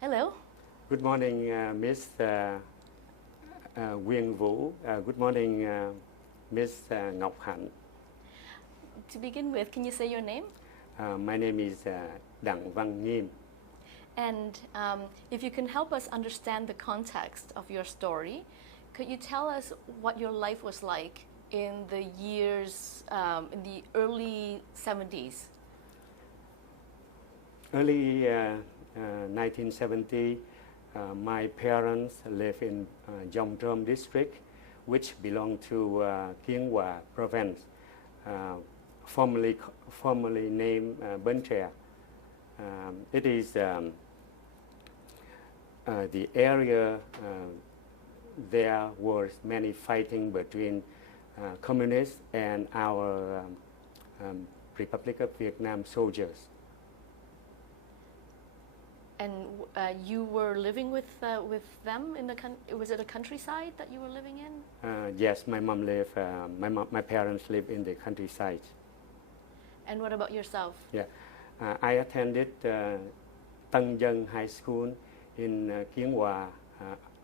Hello. Good morning, Miss Nguyen Vũ. Good morning, Miss Ngọc Hạnh. To begin with, can you say your name? My name is Đặng Văn Nghiem. And if you can help us understand the context of your story, could you tell us what your life was like in the years, in the early 70s? Early 1970, my parents lived in Dòng Trôm district, which belonged to Coeurs province, formerly named Bến Tre. It is the area there was many fighting between communists and our Republic of Vietnam soldiers. And you were living with them in the was it a countryside that you were living in? Yes, my mom lived. My parents live in the countryside. And what about yourself? Yeah, I attended Tân Dân High School in Coeurs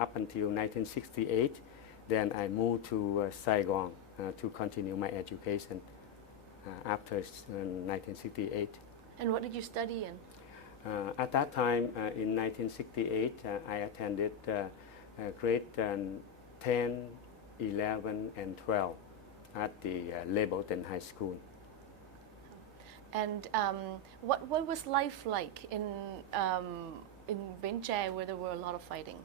up until 1968. Then I moved to Saigon to continue my education after 1968. And what did you study in? At that time, in 1968, I attended grade 10, 11, and 12 at the Labelton High School. And what was life like in Bến Tre, where there were a lot of fighting?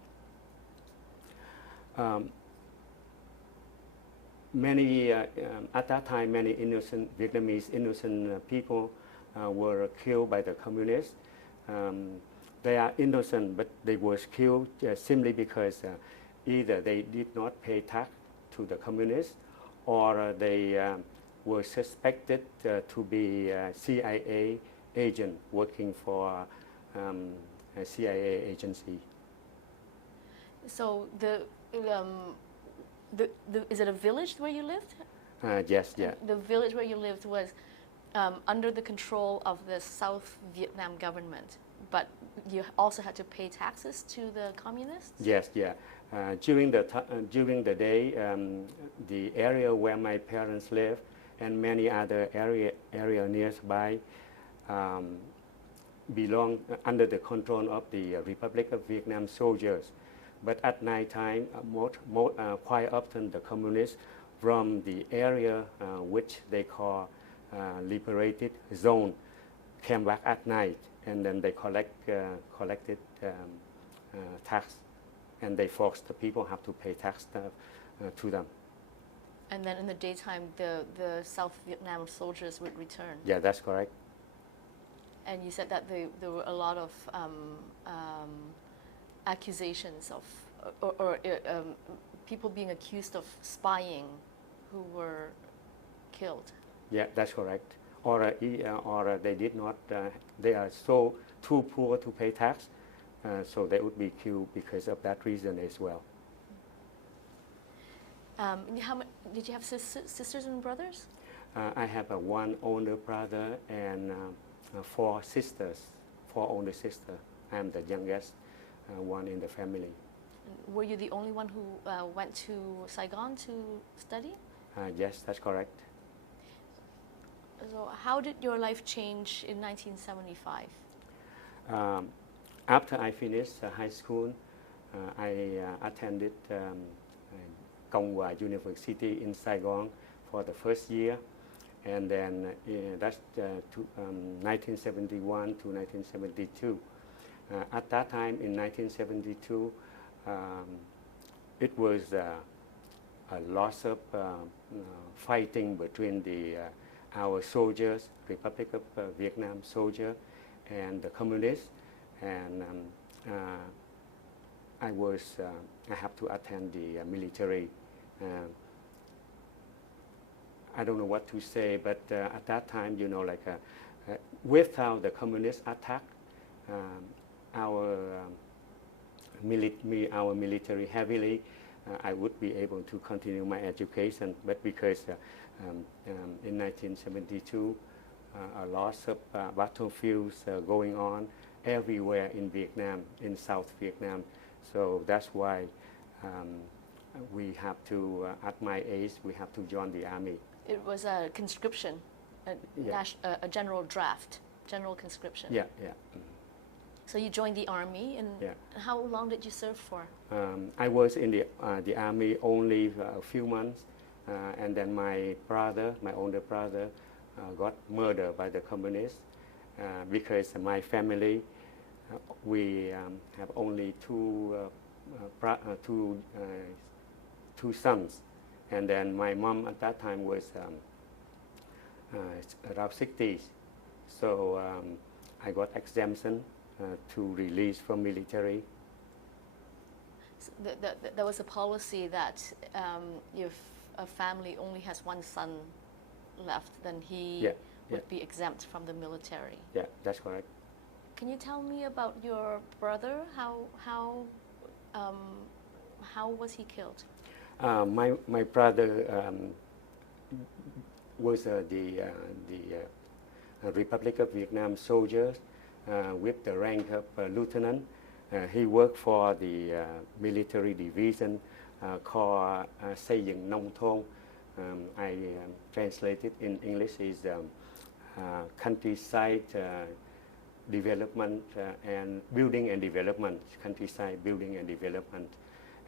At that time, many innocent Vietnamese people were killed by the communists. They are innocent, but they were killed simply because either they did not pay tax to the communists, or they were suspected to be CIA agent working for a CIA agency. So is it a village where you lived? Yes, yeah. The village where you lived was under the control of the South Vietnam government, but you also had to pay taxes to the communists? Yes, yeah. During the day, the area where my parents live and many other area nearby belong under the control of the Republic of Vietnam soldiers. But at night time, quite often the communists from the area which they call liberated zone came back at night, and then they collected tax, and they forced the people have to pay tax to them. And then in the daytime, the South Vietnam soldiers would return. Yeah, that's correct. And you said that there were a lot of accusations of, or people being accused of spying who were killed. Yeah, that's correct. Or they did not. They are so too poor to pay tax, so they would be killed because of that reason as well. Did you have sisters and brothers? I have one older brother and 4 sisters, 4 older sisters. I'm the youngest one in the family. And were you the only one who went to Saigon to study? Yes, that's correct. So how did your life change in 1975? After I finished high school, I attended Coeurs University in Saigon for the first year, and then that's 1971 to 1972. At that time, in 1972, it was a lots of fighting between our soldiers, Republic of Vietnam soldier, and the communists, and I have to attend the military. I don't know what to say, but at that time, you know, like without the communist attack, our military heavily, I would be able to continue my education. But because in 1972, a lot of battlefields going on, everywhere in Vietnam, in South Vietnam. So that's why we have to, at my age, we have to join the army. It was a conscription, Yeah. a general draft, general conscription. Yeah, yeah. So you joined the army, and Yeah. how long did you serve for? I was in the army only a few months, and then my brother, my older brother, got murdered by the communists because my family, we have only two sons, and then my mom at that time was around 60s, so I got exemption to release from military. So there was a policy that if a family only has one son left, then he Yeah, would be exempt from the military. Yeah, that's correct. Can you tell me about your brother? How was he killed? My brother was the Republic of Vietnam soldier with the rank of lieutenant. He worked for the military division called Xây dựng nông thôn. I translated in English is countryside development and building and development, countryside building and development.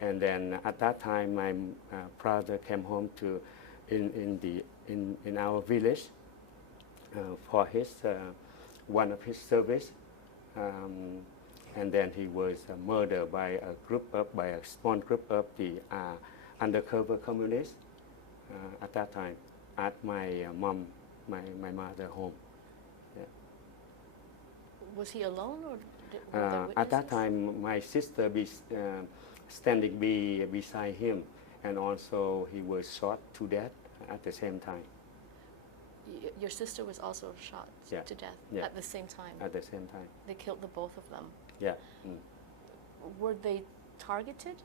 And then at that time, my brother came home to in our village for his one of his service, and then he was murdered by a small group of the undercover communists at that time at my mother home. Yeah. Was he alone, or were there At that witnesses? time, my sister standing beside him, and also he was shot to death at the same time. Your sister was also shot Yeah. to death Yeah. at the same time. At the same time. They killed the both of them. Yeah. Mm. Were they targeted?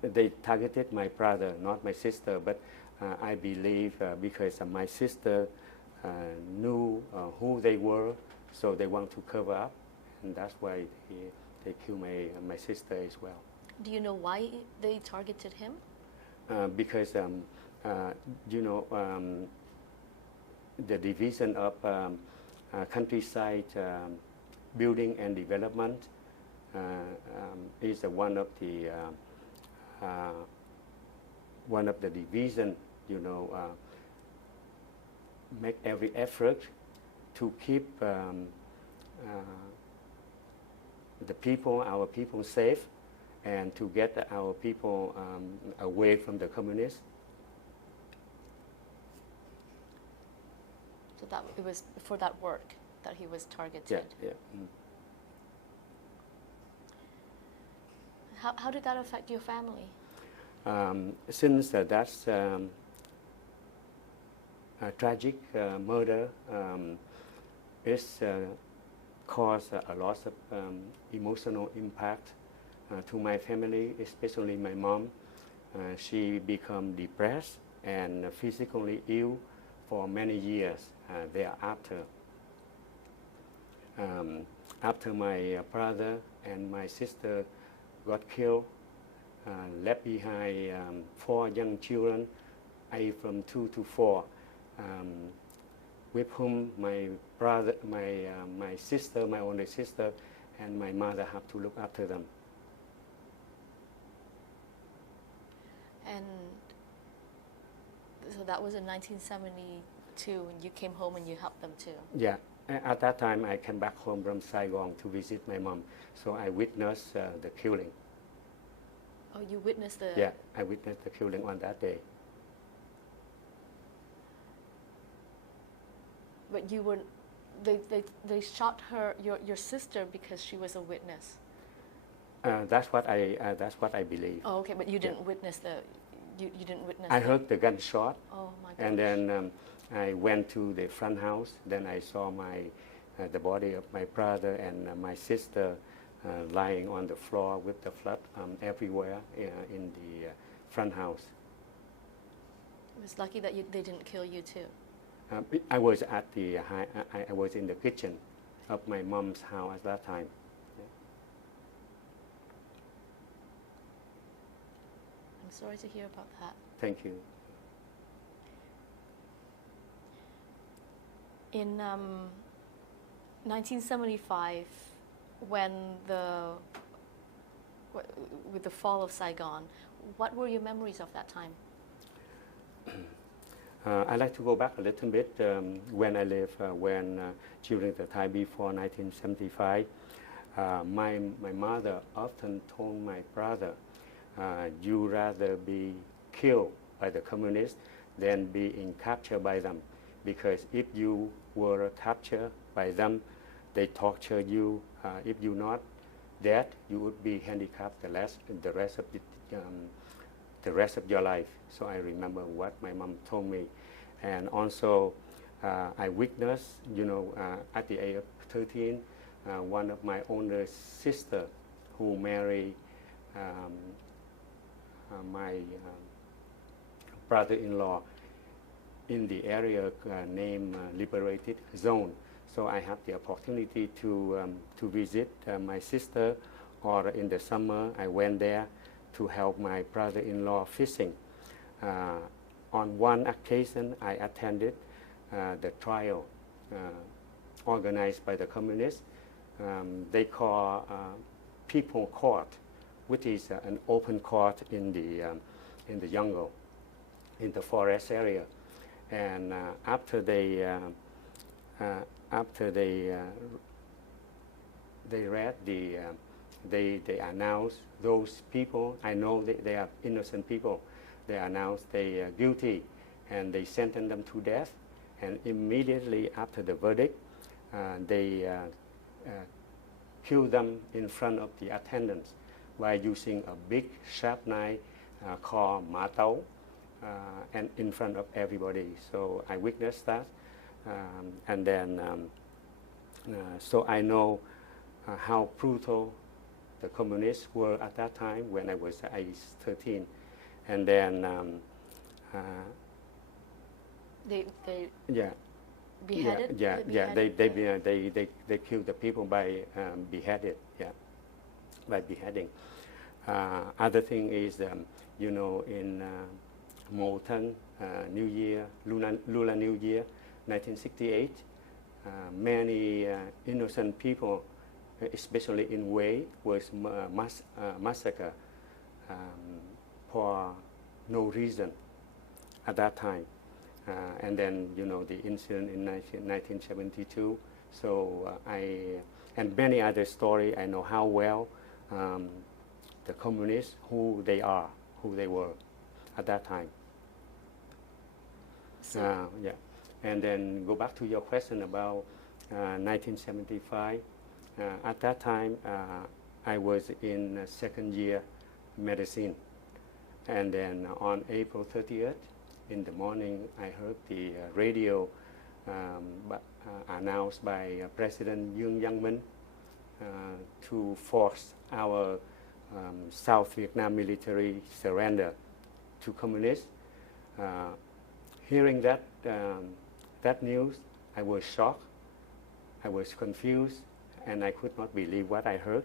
They targeted my brother, not my sister, but I believe because my sister knew who they were, so they want to cover up, and that's why they killed my sister as well. Do you know why they targeted him? Because the division of countryside building and development is one of the division, make every effort to keep our people safe and to get our people away from the communists. So that it was for that work that he was targeted. Yeah, yeah. Mm. How did that affect your family? Since that's a tragic murder, it's caused a lot of emotional impact to my family, especially my mom. She became depressed and physically ill for many years thereafter. After my brother and my sister got killed, left behind 4 young children, aged from 2 to 4, with whom my brother, my sister, my older sister, and my mother have to look after them. And so that was in 1972, and you came home and you helped them too. Yeah, at that time I came back home from Saigon to visit my mom, so I witnessed the killing. Oh, you witnessed the... Yeah, I witnessed the killing on that day. But you were... They shot her, your sister, because she was a witness. That's what I believe. Oh, okay, but you didn't witness the... You didn't witness... I heard the gunshot. Oh my gosh. And then I went to the front house. Then I saw the body of my brother and my sister lying on the floor with the blood everywhere in the front house. It was lucky that they didn't kill you too. I was at I was in the kitchen. of my mom's house at that time. I'm sorry to hear about that. Thank you. In 1975, when with the fall of Saigon, what were your memories of that time? I'd like to go back a little bit when I live, during the time before 1975. My mother often told my brother, you rather be killed by the communists than being captured by them, because if you were captured by them, they torture you. If you're not dead, you would be handicapped the rest of your life. So I remember what my mom told me, and also I witnessed, at the age of 13, one of my older sister who married my brother-in-law in the area named Liberated Zone. So I have the opportunity to visit my sister, or in the summer I went there to help my brother-in-law fishing. On one occasion, I attended the trial organized by the communists. They call People Court, which is an open court in the jungle, in the forest area. And after they read they announced those people. I know they are innocent people. They announced they are guilty, and they sentenced them to death. And immediately after the verdict, they killed them in front of the attendants by using a big sharp knife called mã tấu, and in front of everybody. So I witnessed that, and then so I know how brutal the communists were at that time when I was age 13. And then They yeah, beheaded? they killed the people by by beheading. Other thing is, in Moulton, New Year, Lunar New Year, 1968, many innocent people, especially in Hue, was massacred for no reason at that time. And then, the incident in 1972. So and many other stories, I know how well the communists, who they were at that time. So Yeah. And then go back to your question about 1975. At that time, I was in second year medicine. And then on April 30th, in the morning, I heard the radio announced by President Nguyen Giang Minh to force our South Vietnam military surrender to communists. Hearing that news, I was shocked, I was confused, and I could not believe what I heard.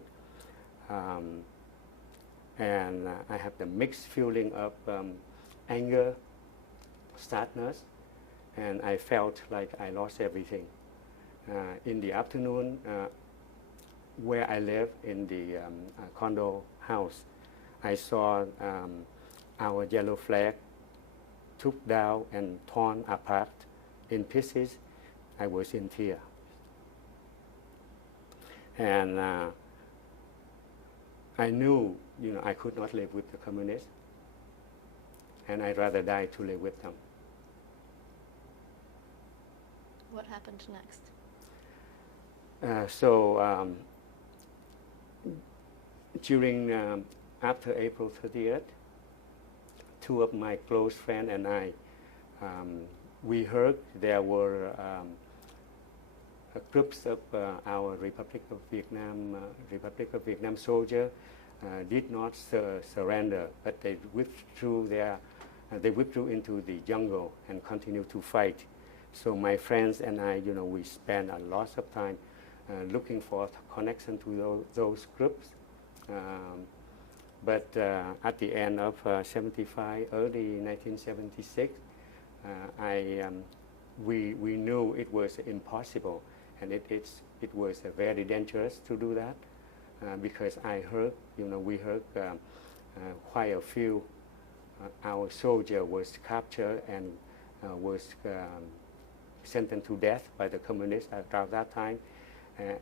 And I have the mixed feeling of anger, sadness, and I felt like I lost everything. In the afternoon, where I live in the condo house, I saw our yellow flag took down and torn apart in pieces. I was in tears. And I knew, I could not live with the communists, and I'd rather die to live with them. what happened next? During after April 30th, two of my close friends and I, we heard there were groups of our Republic of Vietnam soldiers did not surrender, but they withdrew into the jungle and continued to fight. So my friends and I, we spent a lot of time looking for connection to those groups. But at the end of 75, early 1976, we knew it was impossible, and it was very dangerous to do that because we heard quite a few our soldier was captured and was sentenced to death by the communists around that time,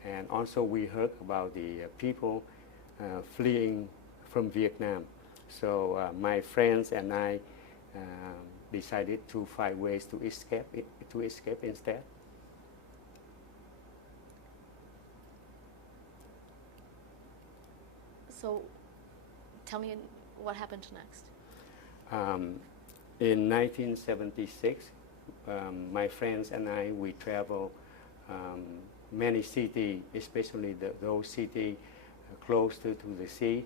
and also we heard about the people fleeing from Vietnam. So my friends and I decided to find ways to escape instead. So tell me what happened next. In 1976, my friends and I, we traveled many cities, especially those cities closer to the sea,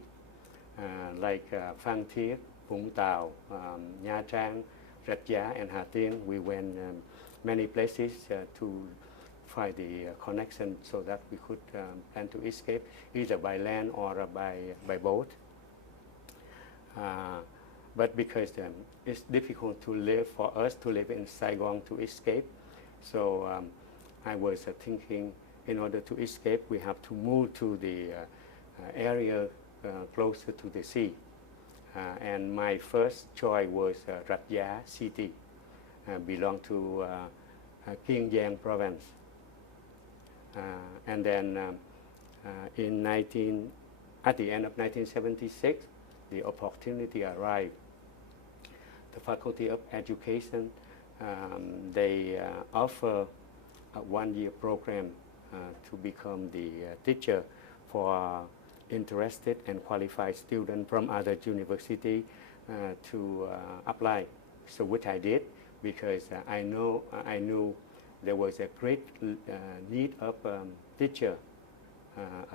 like Phan Thiết, Vũng Tàu, Nha Trang, Rạch Giá, and Hà Tiên. We went many places to find the connection so that we could plan to escape either by land or by boat. But because it's difficult to live for us to live in Saigon to escape, so I was thinking in order to escape we have to move to the area closer to the sea. And my first choice was Rạch Giá city, belong to Nghiem province. And then at the end of 1976, the opportunity arrived. The Faculty of Education, they offer a one-year program to become the teacher for interested and qualified students from other university to apply. So which I did because I knew there was a great need of teacher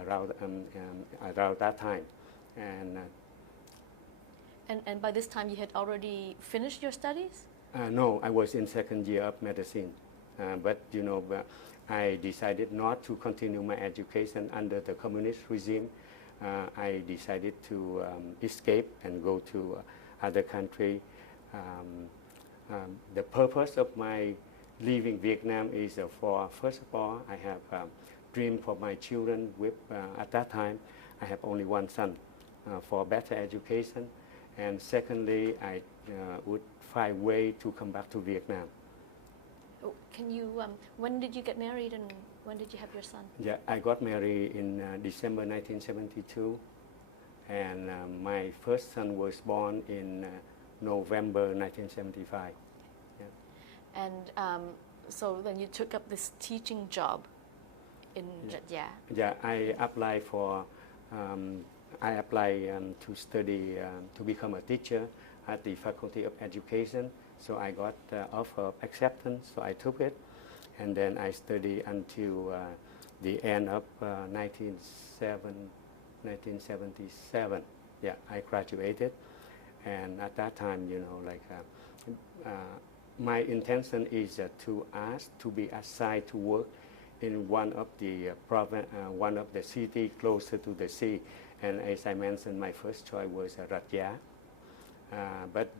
around that time. And by this time you had already finished your studies? No, I was in second year of medicine, but I decided not to continue my education under the communist regime. I decided to escape and go to other country. The purpose of my leaving Vietnam is for, first of all, I have a dream for my children. At that time, I have only one son, for better education. And secondly, I would find a way to come back to Vietnam. Oh, can you, when did you get married and when did you have your son? Yeah, I got married in December 1972, and my first son was born in November 1975. Yeah. And so then you took up this teaching job in Rạch Giá. Yeah, I applied to study to become a teacher at the Faculty of Education. So I got offer of acceptance, so I took it, and then I studied until the end of 1977. Yeah, I graduated, and at that time, my intention is to ask to be assigned to work in one of the one of the city closer to the sea. And as I mentioned, my first choice was Rạch Giá, but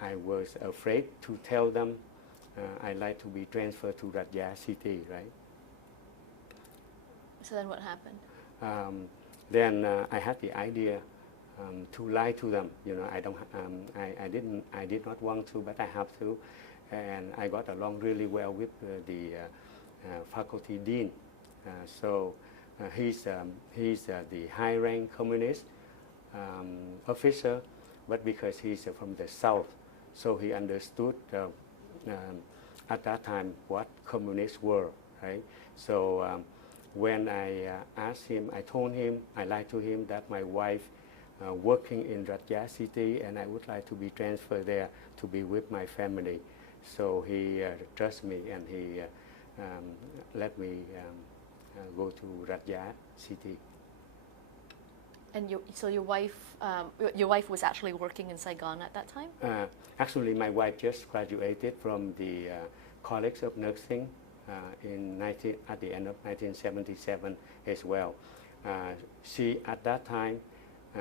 I was afraid to tell them I'd like to be transferred to Rạch Giá city, right? So then what happened? Then I had the idea to lie to them. I did not want to, but I have to, and I got along really well with the faculty dean. So he's the high-rank communist officer, but because he's from the south, so he understood at that time what communists were, right? So when I asked him, I told him, I lied to him that my wife working in Rạch Giá city and I would like to be transferred there to be with my family. So he trusted me and he let me go to Rạch Giá city. And so your wife was actually working in Saigon at that time? Actually, my wife just graduated from the College of Nursing at the end of 1977 as well. She at that time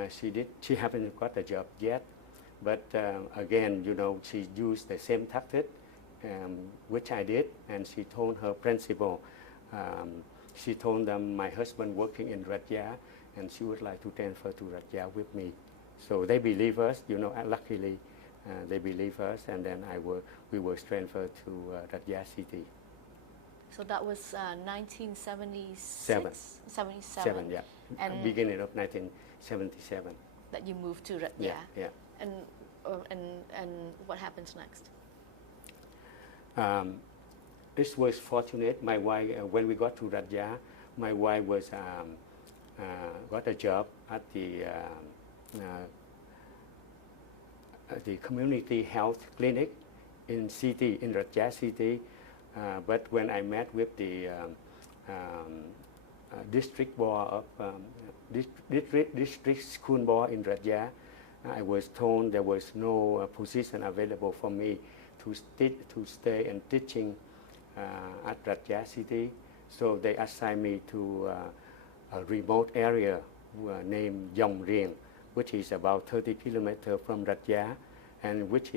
she haven't got a job yet, but again, you know, she used the same tactic which I did, and she told her principal. She told them my husband working in Ratja, and she would like to transfer to Ratja with me. So they believe us, you know. Luckily, they believe us, and then we were transferred to Ratja City. So that was 1976? 77, yeah. And beginning of 1977. That you moved to Ratja. Yeah, yeah. And what happens next? It was fortunate. My wife, when we got to Ratja, my wife was got a job at the community health clinic in Ratja City. But when I met with the district board of district school board in Ratja, I was told there was no position available for me to stay and teaching at Ratja City. So they assigned me to a remote area named Nghiem, which is about 30 kilometers from Ratja, and which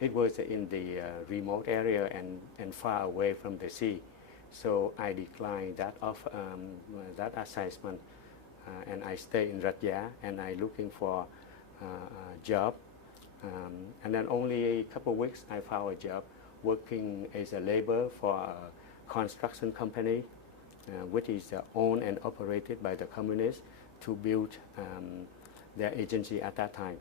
it was in the remote area and far away from the sea. So I declined that that assignment, and I stay in Ratja, and I looking for a job. And then only a couple of weeks I found a job working as a labor for a construction company, which is owned and operated by the communists to build their agency at that time.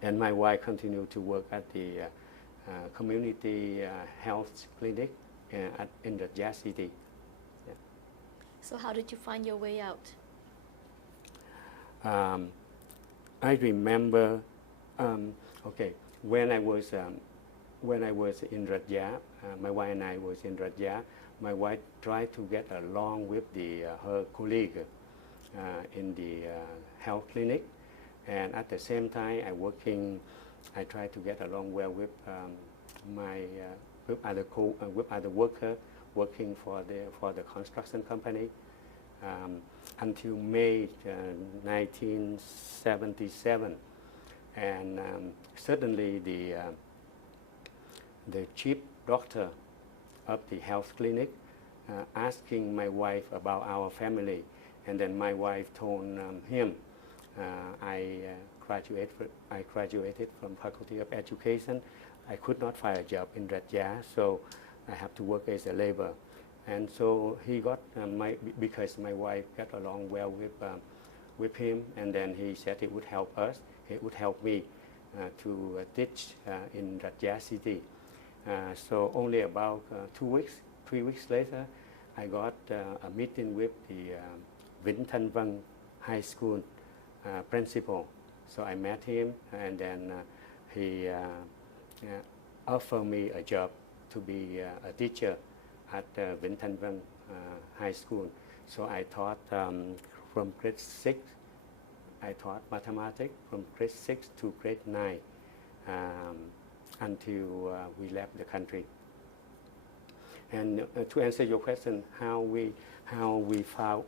And my wife continued to work at the community health clinic in the Ratja City. Yeah. So how did you find your way out? I remember, okay, when I was in Ratja, my wife and I was in Ratja. My wife tried to get along with her colleague in the health clinic, and at the same time I tried to get along well with with other workers working for the construction company. Until May 1977, and suddenly the chief doctor of the health clinic asking my wife about our family, and then my wife told him, I graduated from Faculty of Education. I could not find a job in Ratja, so I have to work as a labor. And so he got because my wife got along well with him, and then he said he would help us. He would help me to teach in Ratja City. So only about 3 weeks later, I got a meeting with the Vĩnh Thanh Vân High School principal. So I met him, and then he offered me a job to be a teacher at Vĩnh Thanh Vân High School. So I taught from grade 6, I taught mathematics from grade 6 to grade 9 until we left the country. And to answer your question, how we found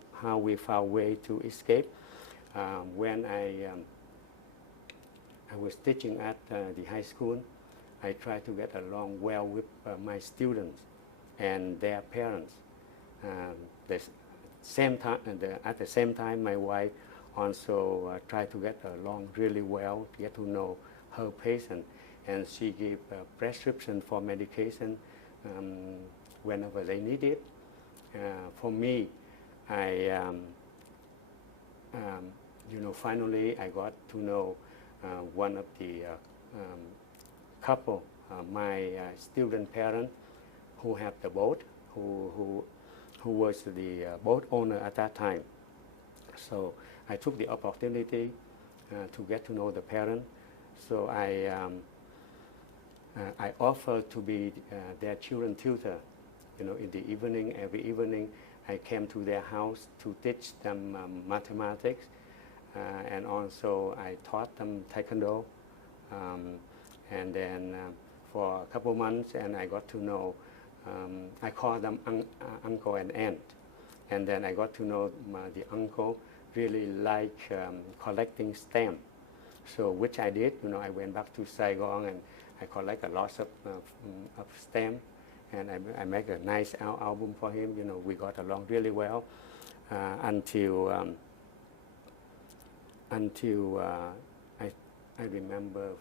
way to escape, when I was teaching at the high school, I tried to get along well with my students and their parents. At the same time, my wife also tried to get along really well, to get to know her patient, and she gave a prescription for medication whenever they need it. For me, finally I got to know one of the couple, my student parent, who have the boat, who was the boat owner at that time. So I took the opportunity to get to know the parent. So I offered to be their children tutor. In the evening, every evening, I came to their house to teach them mathematics, and also I taught them taekwondo. And then for a couple months, and I got to know I call them uncle and aunt. And then I got to know the uncle really like collecting stamps. So which I did, I went back to Saigon and I collect a lot of stamps, and I make a nice album for him. We got along really well until I remember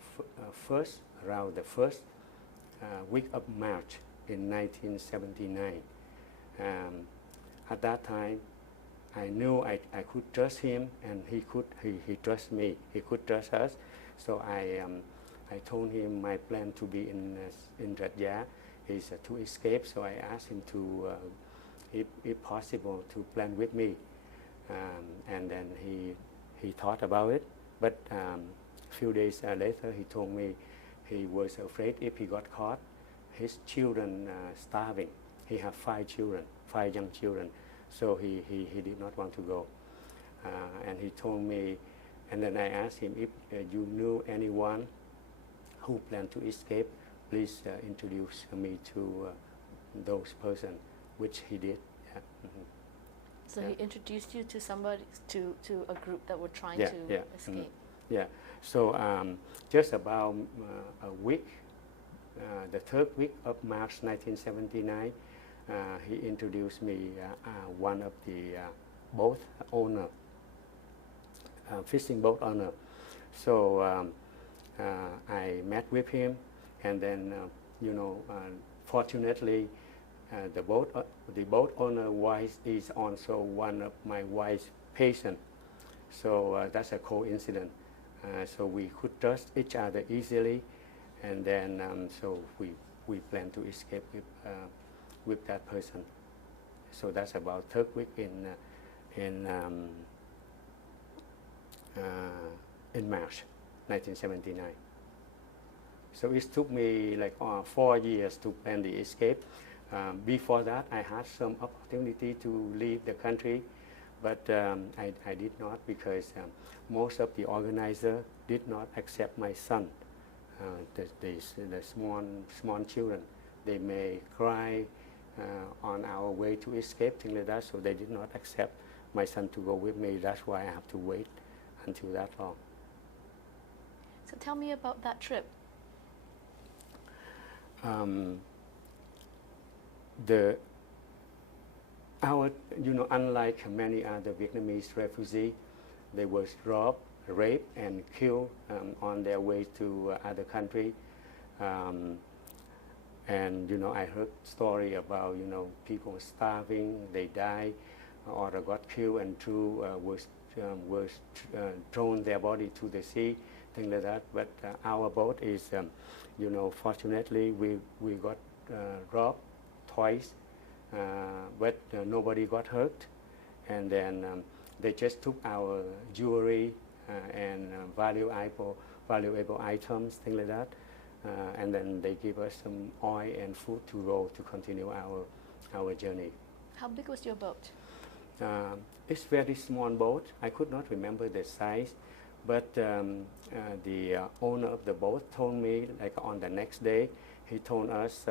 around the first week of March in 1979. At that time, I knew I could trust him, and he trust me. He could trust us. So I told him my plan to be in Radya is to escape. So I asked him to, if possible, to plan with me. And then he thought about it. But a few days later, he told me he was afraid if he got caught, his children starving. He had 5 children, 5 young children. So he did not want to go. And he told me, and then I asked him if you knew anyone who planned to escape, please introduce me to those persons, which he did. Yeah. Mm-hmm. So he introduced you to somebody, to a group that were trying to escape. Mm-hmm. Yeah. So just about a week, the 3rd week of March 1979, he introduced me one of the boat owner, fishing boat owner. So I met with him, and then fortunately, the boat owner wife is also one of my wife's patients. So that's a coincidence. So we could trust each other easily, and then so we plan to escape with that person. So that's about 3rd week in March 1979. So it took me like 4 years to plan the escape. Before that, I had some opportunity to leave the country, but I did not, because most of the organizers did not accept my son. The small children, they may cry on our way to escape, things like that, so they did not accept my son to go with me. That's why I have to wait until that long. So tell me about that trip. Unlike many other Vietnamese refugees, they were robbed, raped, and killed on their way to other country. And I heard story about people starving, they die, or got killed and was thrown their body to the sea, things like that. But our boat is, fortunately we got robbed twice, but nobody got hurt. And then they just took our jewelry and valuable items, things like that. And then they give us some oil and food to go to continue our journey. How big was your boat? It's very small boat. I could not remember the size, but the owner of the boat told me, like on the next day, he told us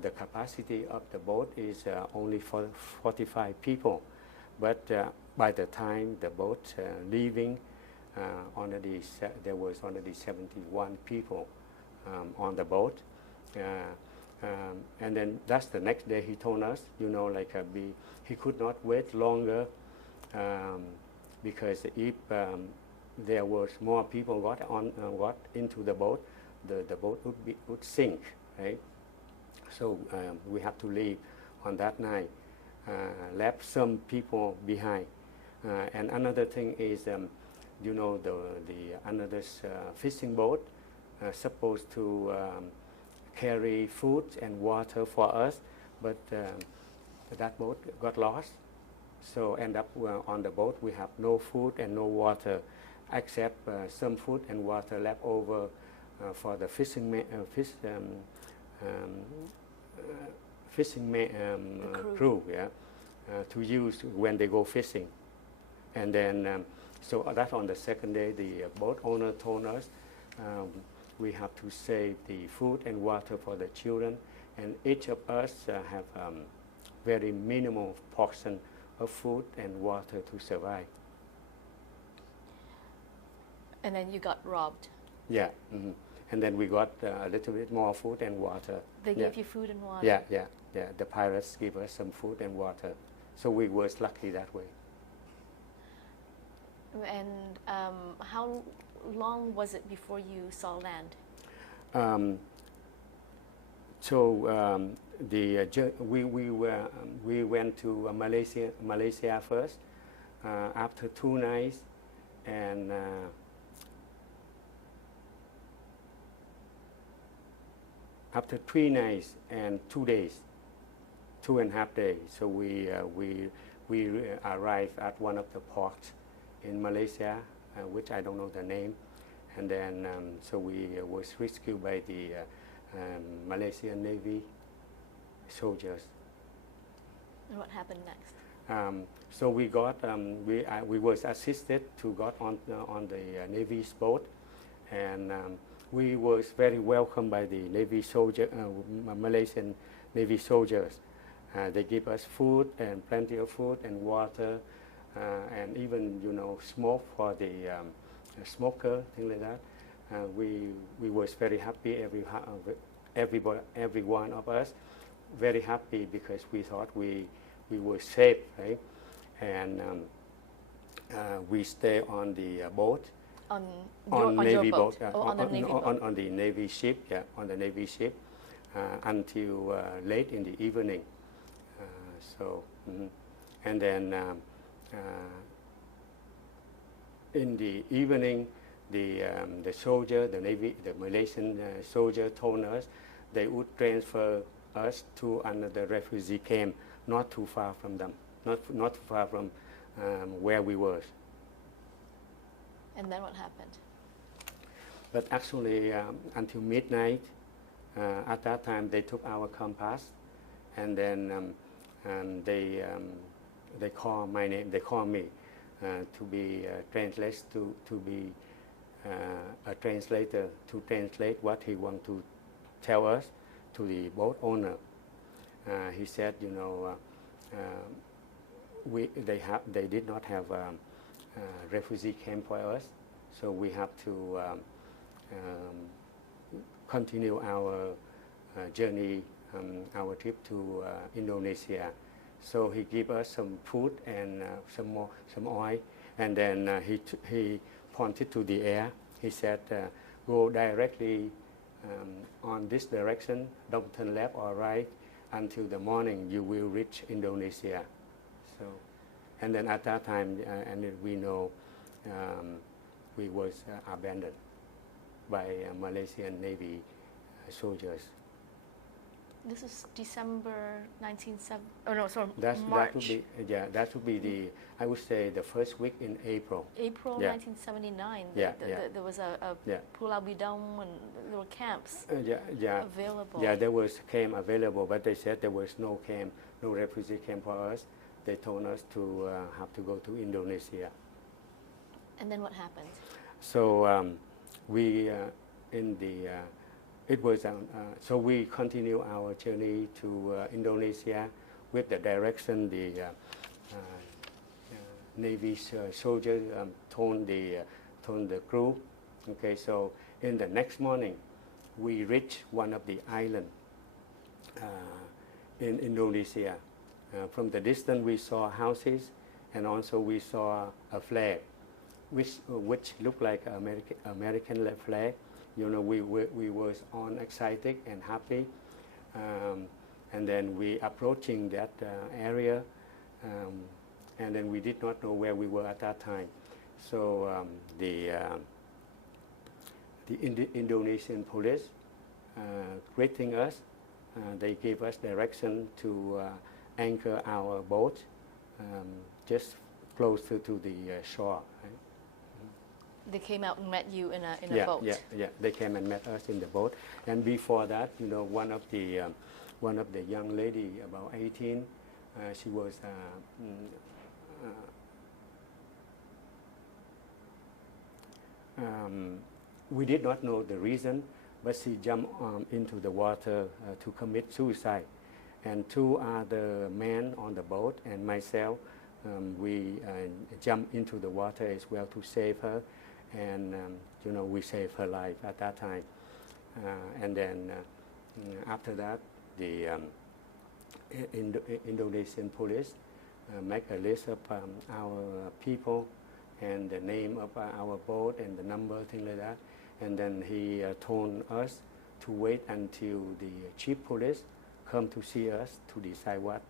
the capacity of the boat is only for 45 people. But by the time the boat leaving, there was already 71 people on the boat. And then that's the next day he told us, he could not wait longer, because if there was more people got into the boat, the boat would sink, right? So we have to leave on that night, left some people behind. And another thing is, another fishing boat supposed to carry food and water for us, but that boat got lost. So end up on the boat we have no food and no water, except some food and water left over for the crew, to use when they go fishing. And then so that on the second day, the boat owner told us, we have to save the food and water for the children, and each of us have very minimal portion of food and water to survive. And then you got robbed. Yeah, and then we got a little bit more food and water. They gave you food and water. Yeah. The pirates gave us some food and water, so we were lucky that way. And how long was it before you saw land? We went to Malaysia first after 2 nights, and after 3 nights and 2 days, 2.5 days. So we arrived at one of the ports in Malaysia, which I don't know the name, and then so we was rescued by the Malaysian Navy soldiers. And what happened next? So we got we was assisted to got on the Navy's boat, and we was very welcomed by the Navy soldier, Malaysian Navy soldiers. They give us food and plenty of food and water, and even smoke for the smoker, thing like that. We was very happy. Every one of us very happy because we thought we were safe, right? And we stay on the boat. On Navy your boat? on the Navy boat. On the Navy ship, on the Navy ship, until late in the evening. And then in the evening, the soldier, the Malaysian soldier told us they would transfer us to another refugee camp, not too far from them, not too far from where we were. And then what happened? But actually, until midnight, at that time they took our compass, and then they call my name. They call me to be translated to be a translator to translate what he want to tell us to the boat owner. He said, they did not have a refugee camp for us, so we have to continue our journey, our trip to Indonesia. So he gave us some food and some oil, and then he pointed to the air. He said, "Go directly on this direction, don't turn left or right. Until the morning, you will reach Indonesia." So, and then at that time, and we know we was abandoned by Malaysian Navy soldiers. This is December 1970. Oh no, sorry, That March. would be that would be the, I would say, the first week in April. April 1979. There was a Pulau Bidang, and there were camps available. Yeah, there was camp available, but they said there was no camp, no refugee camp for us. They told us to have to go to Indonesia. And then what happened? So we it was so we continue our journey to Indonesia with the direction the Navy soldiers told the crew. Okay, so in the next morning, we reached one of the islands in Indonesia. From the distance, we saw houses, and also we saw a flag, which looked like American flag. We was on excited and happy, and then we approaching that area, and then we did not know where we were at that time. So the Indonesian police greeting us, they gave us direction to anchor our boat just close to the shore. Right? They came out and met you in a boat. Yeah. They came and met us in the boat. And before that, one of the young lady, about 18, she was we did not know the reason, but she jumped into the water to commit suicide. And two other men on the boat and myself, we jumped into the water as well to save her, and we saved her life at that time. And then after that, the Indonesian police make a list of our people and the name of our boat and the number, things like that. And then he told us to wait until the chief police come to see us to decide what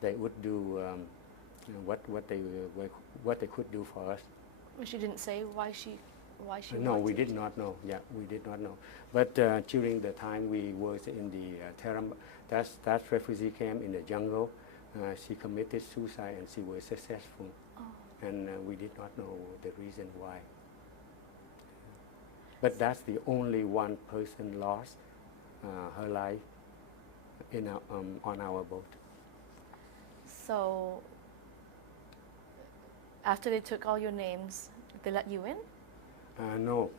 they would do, what they could do for us. She didn't say why she No, we wanted did to. not know. Yeah, we did not know. But during the time we was in the that refugee camp in the jungle, she committed suicide and she was successful. Oh. And we did not know the reason why. But that's the only one person lost her life in on our boat. So after they took all your names, they let you in? No,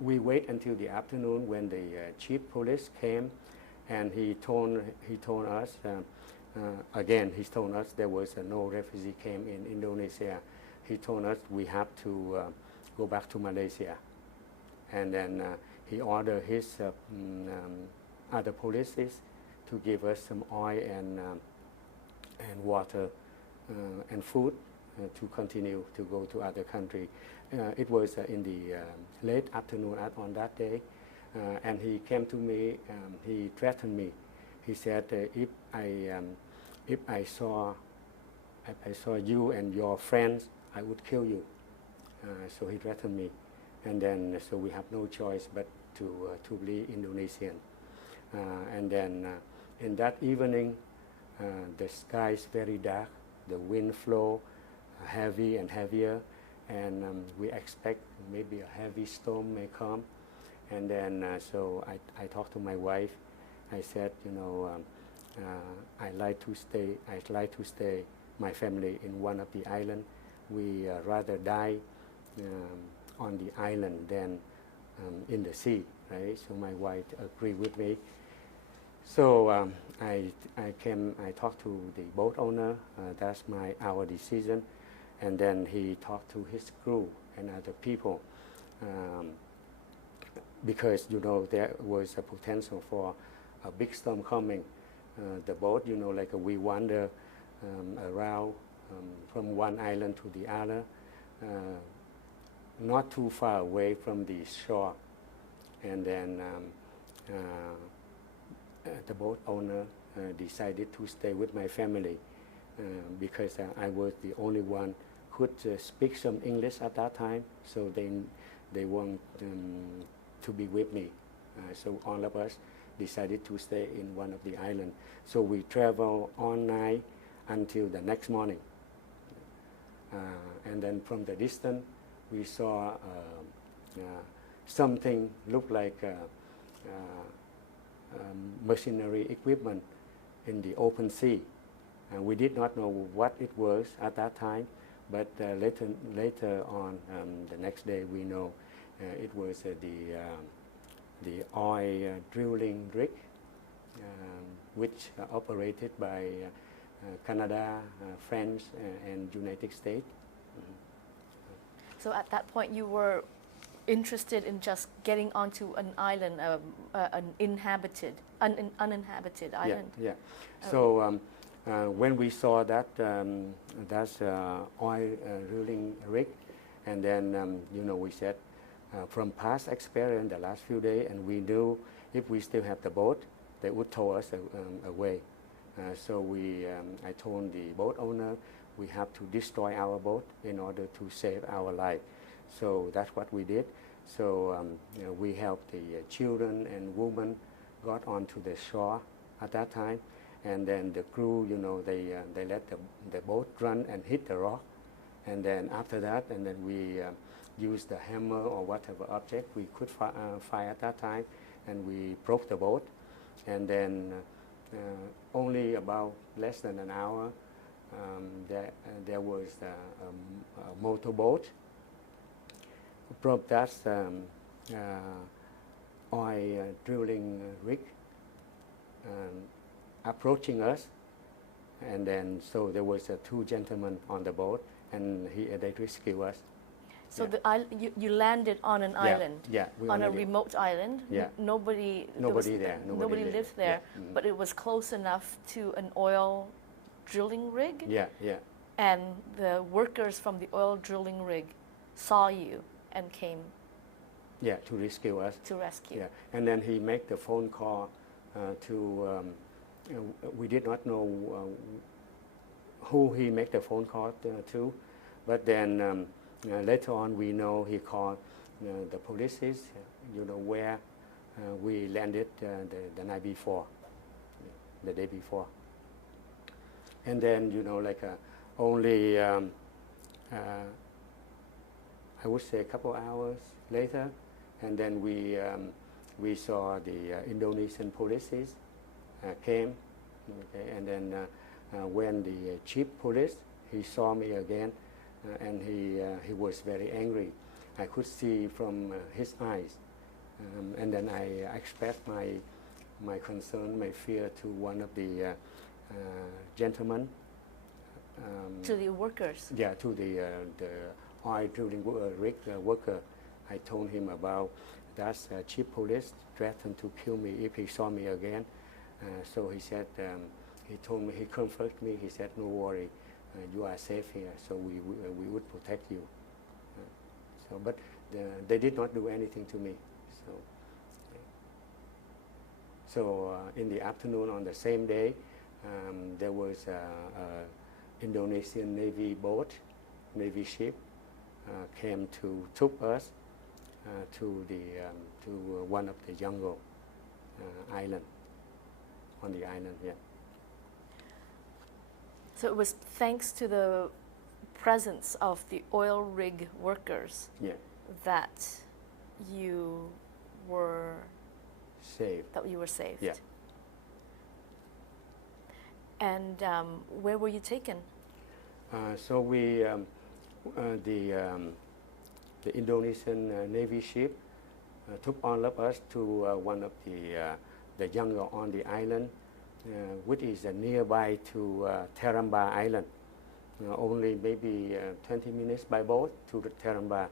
we wait until the afternoon when the chief police came, and he told us again. He told us there was no refugee camp in Indonesia. He told us we have to go back to Malaysia, and then he ordered his other polices to give us some oil and water and food to continue to go to other country. It was in the late afternoon on that day, and he came to me. He threatened me. He said, if I saw you and your friends, I would kill you. So he threatened me, and then so we have no choice but to be Indonesian. And then in that evening, the sky is very dark. The wind flow heavy and heavier, and we expect maybe a heavy storm may come. And then so I talked to my wife. I said, I'd like to stay my family in one of the island. We rather die on the island than in the sea, right? So my wife agreed with me. So I talked to the boat owner. That's our decision. And then he talked to his crew and other people, because there was a potential for a big storm coming. The boat, like we wander around from one island to the other, not too far away from the shore. And then the boat owner decided to stay with my family because I was the only one could speak some English at that time, so they want to be with me. So all of us decided to stay in one of the islands. So we traveled all night until the next morning. And then from the distance, we saw something looked like machinery equipment in the open sea. And we did not know what it was at that time, but later on, the next day, we know it was the oil drilling rig, which operated by Canada, France, and United States. So at that point, you were interested in just getting onto an island, an uninhabited island. Yeah. So when we saw that, that's oil drilling rig, and then we said, from past experience the last few days, and we knew if we still have the boat, they would tow us away. So I told the boat owner we have to destroy our boat in order to save our life. So that's what we did. So we helped the children and women got onto the shore at that time, and then the crew, they let the boat run and hit the rock, and then after that, and then we used the hammer or whatever object we could fire at that time, and we broke the boat, and then only about less than an hour, there was a motorboat. From that oil drilling rig approaching us, and then so there was two gentlemen on the boat, and they rescued us. So you landed on an island, on a remote island. Nobody lived there, but it was close enough to an oil drilling rig. And the workers from the oil drilling rig saw you and came. To rescue us. And then he made the phone call to. We did not know who he made the phone call to, but then. Later on, we know he called the police, where we landed the night before, the day before. And then, only, I would say a couple hours later, and then we saw the Indonesian police came, and then when the chief police, he saw me again, and he was very angry. I could see from his eyes, and then I expressed my concern, my fear to one of the gentlemen. To the workers? To the oil drilling rig worker. I told him about that chief police threatened to kill me if he saw me again. So he said, he told me, he comforted me, he said, no worry. You are safe here, so we would protect you. But they did not do anything to me. So in the afternoon on the same day, there was a Indonesian Navy boat, Navy ship, came to took us to one of the jungle island, on the island. So it was thanks to the presence of the oil rig workers that you were saved. And where were you taken? So we, the Indonesian Navy ship took all of us to one of the jungle on the island. Which is nearby to Teramba Island, only maybe 20 minutes by boat to the Teramba.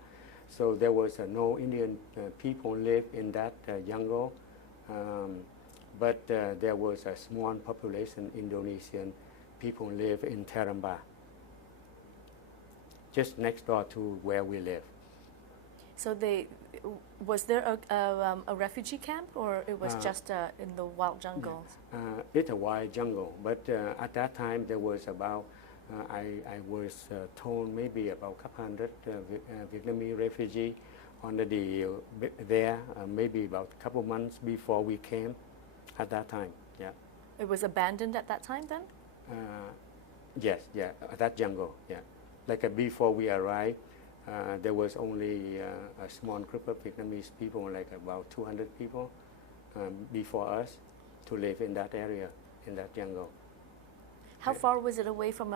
So there was no Indian people live in that jungle, but there was a small population Indonesian people live in Teramba, just next door to where we live. So was there a refugee camp, or it was just in the wild jungles? It's a wild jungle, but at that time there was about, I was told maybe about a couple hundred Vietnamese refugees there, maybe about a couple months before we came at that time, It was abandoned at that time then? Yes, that jungle, Like before we arrived, there was only a small group of Vietnamese people, like about 200 people before us, to live in that area, in that jungle. How far was it away from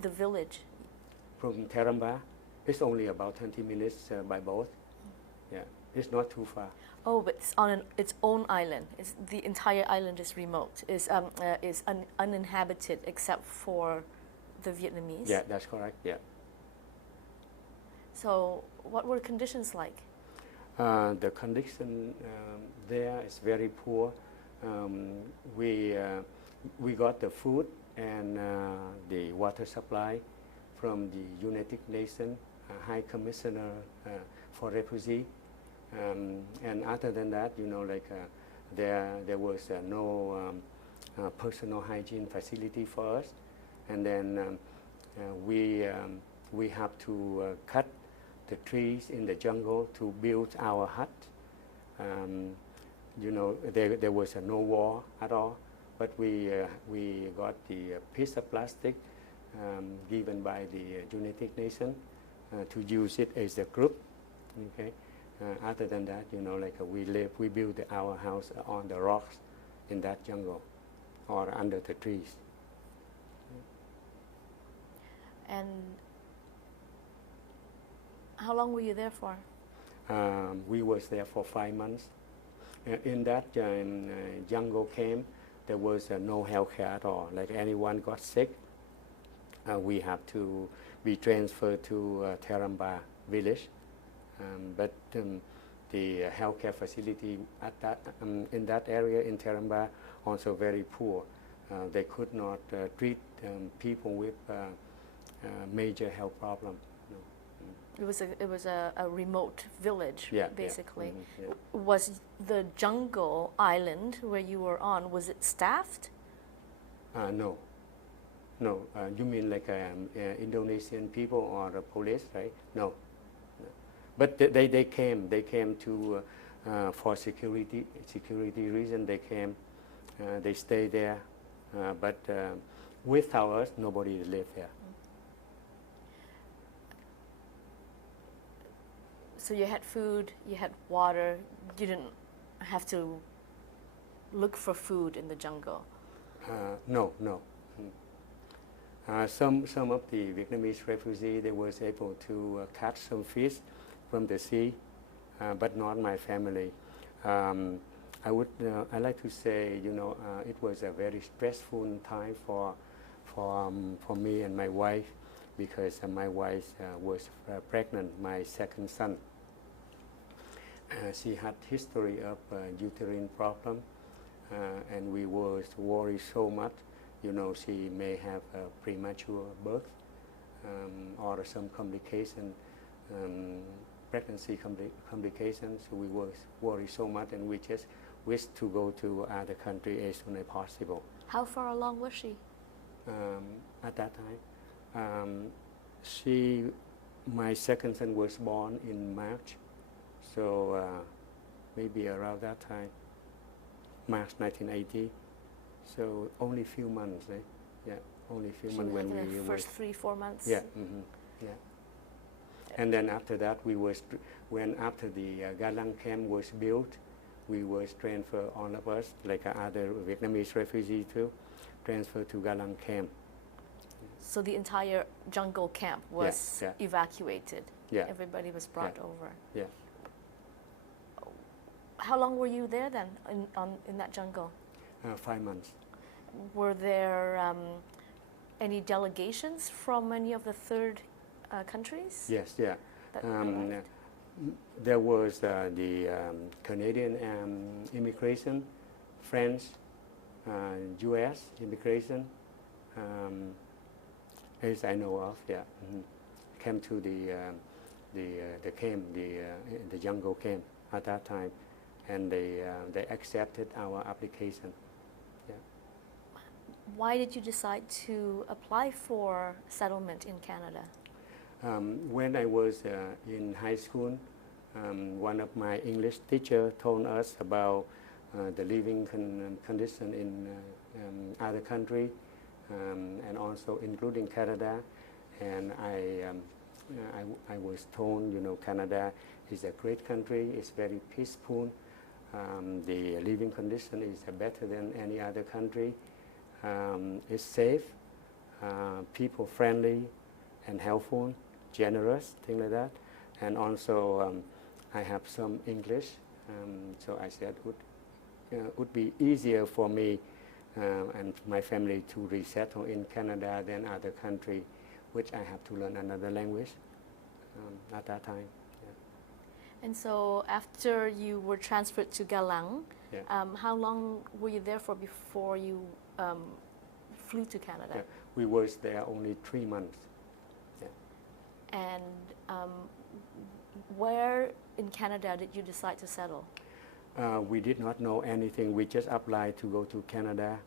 the village? From Teramba, it's only about 20 minutes by boat. It's not too far. Oh, but it's on its own island. The entire island is remote, is uninhabited except for the Vietnamese? Yeah, that's correct, So what were conditions like? The condition there is very poor. We got the food and the water supply from the United Nations High Commissioner for Refugees. And other than that, there was no personal hygiene facility for us. And then we have to cut the trees in the jungle to build our hut. There was no wall at all, but we got the piece of plastic given by the United Nations to use it as a group. Okay. Other than that, we built our house on the rocks in that jungle or under the trees. And how long were you there for? We was there for 5 months. In that jungle camp, there was no health care at all. Like anyone got sick, we have to be transferred to Taramba village. But the healthcare facility at that in that area in Taramba also very poor. They could not treat people with major health problem. No. It was a remote village, Yeah, basically. Yeah. Mm-hmm, yeah. Was the jungle island where you were on, was it staffed? No. No. You mean like Indonesian people or the police, right? No. No. But they came to for security reason. They came. They stayed there. But without us, nobody lived there. So you had food, you had water, you didn't have to look for food in the jungle? No. Some of the Vietnamese refugees, they was able to catch some fish from the sea, but not my family. I like to say, it was a very stressful time for me and my wife, because my wife was pregnant, my second son. She had history of uterine problem, and we was worried so much. She may have a premature birth or some complication, pregnancy complications. So we was worried so much, and we just wished to go to other country as soon as possible. How far along was she? At that time, my second son was born in March, so maybe around that time, March 1980. So only a few months, eh? Yeah, only a few months when we the first 3-4 months. Yeah, yeah. And then after that, after the Galang camp was built, we was transferred, all of us, like other Vietnamese refugees too, transferred to Galang camp. So the entire jungle camp was evacuated. Yeah. Everybody was brought over. Yeah. How long were you there then in that jungle? 5 months. Were there any delegations from any of the third countries? Yes, yeah. There was the Canadian immigration, French, U.S. immigration, as I know of, yeah. Came to the camp, the jungle camp at that time, and they accepted our application. Yeah. Why did you decide to apply for settlement in Canada? When I was in high school, one of my English teacher told us about the living condition in other country, and also including Canada. And I was told, Canada is a great country. It's very peaceful. The living condition is better than any other country. It's safe, people friendly and helpful, generous, things like that. And also I have some English, so I said would be easier for me and my family to resettle in Canada than other country, which I have to learn another language at that time. Yeah. And so after you were transferred to Galang, how long were you there for before you flew to Canada? Yeah. We was there only 3 months. Yeah. And where in Canada did you decide to settle? We did not know anything. We just applied to go to Canada,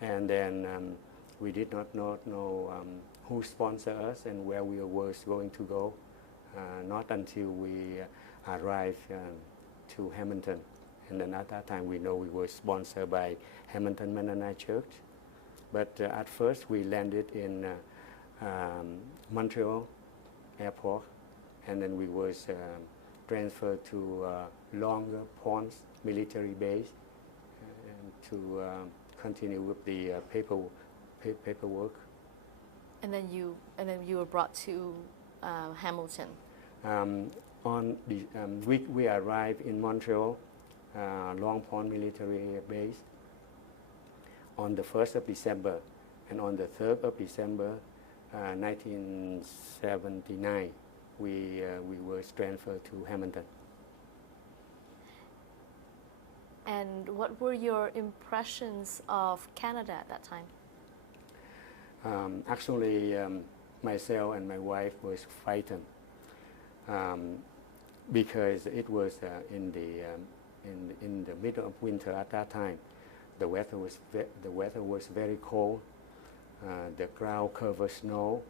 and then we did not know who sponsored us and where we were going to go. Not until we arrived to Hamilton, and then at that time we know we were sponsored by Hamilton Mennonite Church. But at first we landed in Montreal airport, and then we was transferred to Longer Ponds military base and to continue with the paperwork. And then you were brought to Hamilton. on the week we arrived in Montreal, Long Pond military base, on the 1st of December, and on the 3rd of December, 1979, we were transferred to Hamilton. And what were your impressions of Canada at that time? Actually, myself and my wife was frightened because it was in the middle of winter at that time. The weather was very cold. The ground covered snow,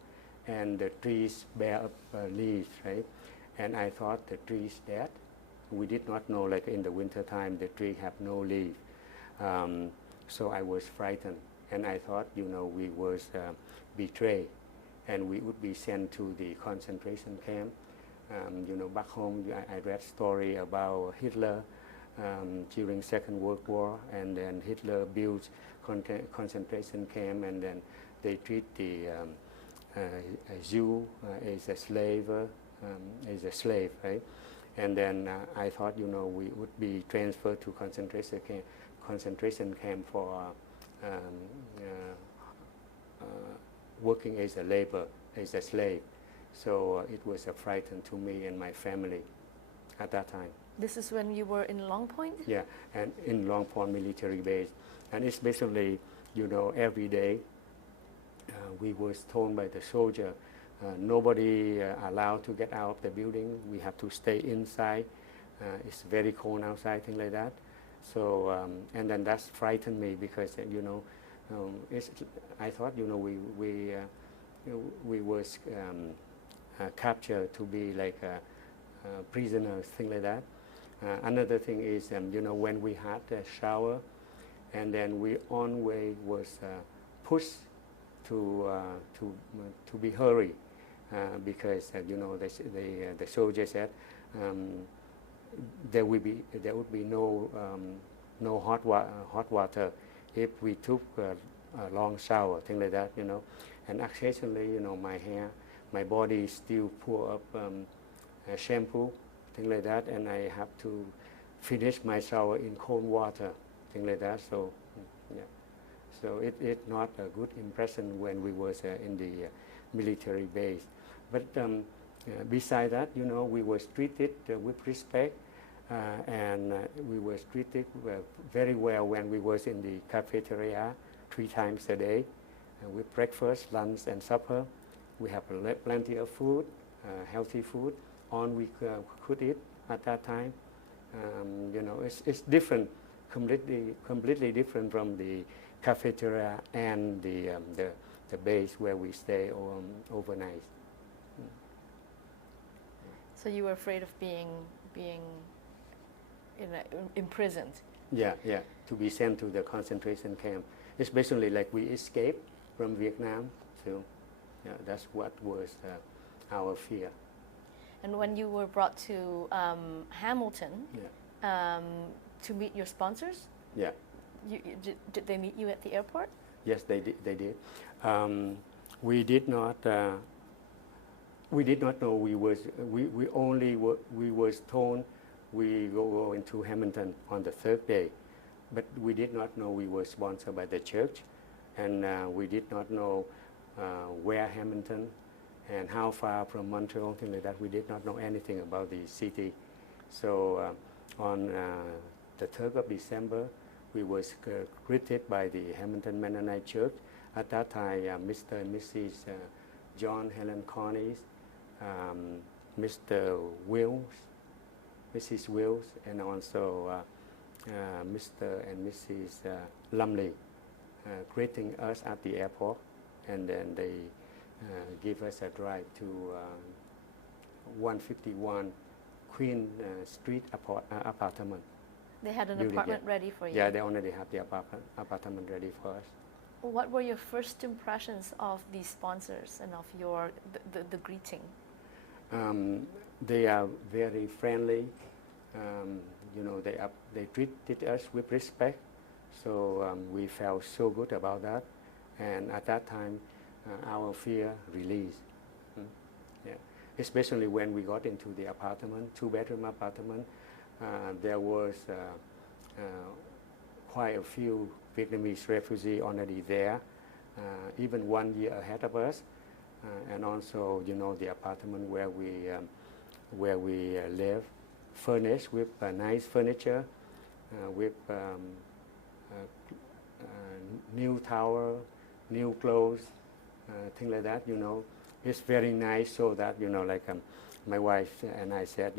and the trees bear up leaves, right? And I thought the trees dead. We did not know, like in the winter time, the tree have no leaf. So I was frightened, and I thought, we was betrayed, and we would be sent to the concentration camp. Back home, I read story about Hitler during Second World War, and then Hitler built concentration camp, and then they treat the Jew as a slave, right? And then I thought, we would be transferred to concentration camp for working as a slave. So it was a frighten to me and my family at that time. This is when you were in Long Point? Yeah, and in Long Pond military base. And it's basically, every day we was told by the soldier, nobody allowed to get out of the building. We have to stay inside. It's very cold outside, things like that. So, and then that frightened me because, I thought, we was captured to be like a prisoner, things like that. Another thing is, when we had a shower, and then we on way was pushed to be hurry because the soldier said there would be no hot water if we took a long shower, things like that, And occasionally, my body still pour up shampoo, things like that, and I have to finish my shower in cold water, things like that. So, yeah. So it's not a good impression when we was in the military base. But beside that, we were treated with respect, and we were treated very well when we was in the cafeteria 3 times a day with breakfast, lunch, and supper. We have plenty of food, healthy food, all we could eat at that time. It's different, completely different from the cafeteria and the base where we stay overnight. So you were afraid of being imprisoned? Yeah, to be sent to the concentration camp. Especially like we escaped from Vietnam, so yeah, that's what was our fear. And when you were brought to Hamilton to meet your sponsors? Yeah. Did they meet you at the airport? Yes, they did. We did not know we was told we go into Hamilton on the 3rd day, but we did not know we were sponsored by the church, and we did not know where Hamilton and how far from Montreal, things like that. We did not know anything about the city. So on the 3rd of December, we was greeted by the Hamilton Mennonite Church. At that time, Mr. and Mrs. John Helen Cornies, Mr. Wills, Mrs. Wills, and also Mr. and Mrs. Lumley greeting us at the airport, and then they give us a drive to 151 Queen Street apartment. They had an apartment ready for you? Yeah, they already have the apartment ready for us. What were your first impressions of these sponsors and of the greeting? They are very friendly. They treated us with respect, so we felt so good about that. And at that time, our fear released. Yeah. especially when we got into the apartment, two-bedroom apartment. There was quite a few Vietnamese refugees already there, even 1 year ahead of us. And also, the apartment where we live, furnished with nice furniture, with new towel, new clothes, things like that. It's very nice. So that my wife and I said,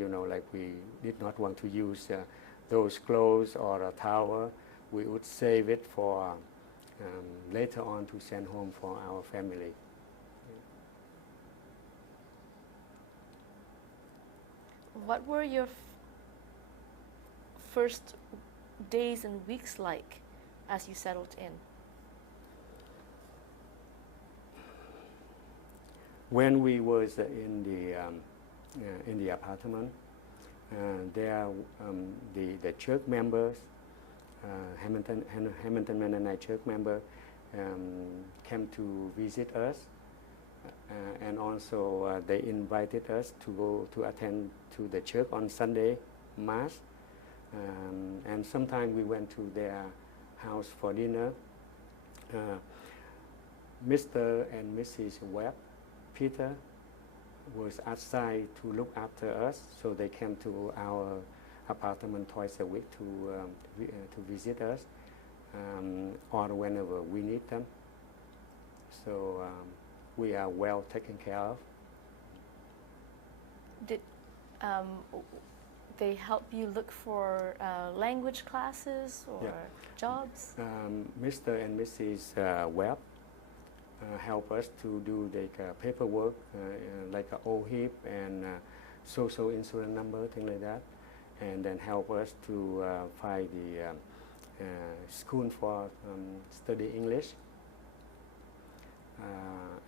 we did not want to use those clothes or a towel. We would save it for later on to send home for our family. What were your first days and weeks like as you settled in? When we was in the apartment, there the church members, Hamilton Mennonite church member, came to visit us, and also they invited us to go to attend to the church on Sunday Mass, and sometimes we went to their house for dinner. Mr. and Mrs. Webb, Peter, was outside to look after us, so they came to our apartment twice a week to visit us, or whenever we need them. So we are well taken care of. Did they help you look for language classes or jobs? Mr. and Mrs. Webb help us to do the paperwork, like a OHIP and social insurance number, things like that, and then help us to find the school for study English.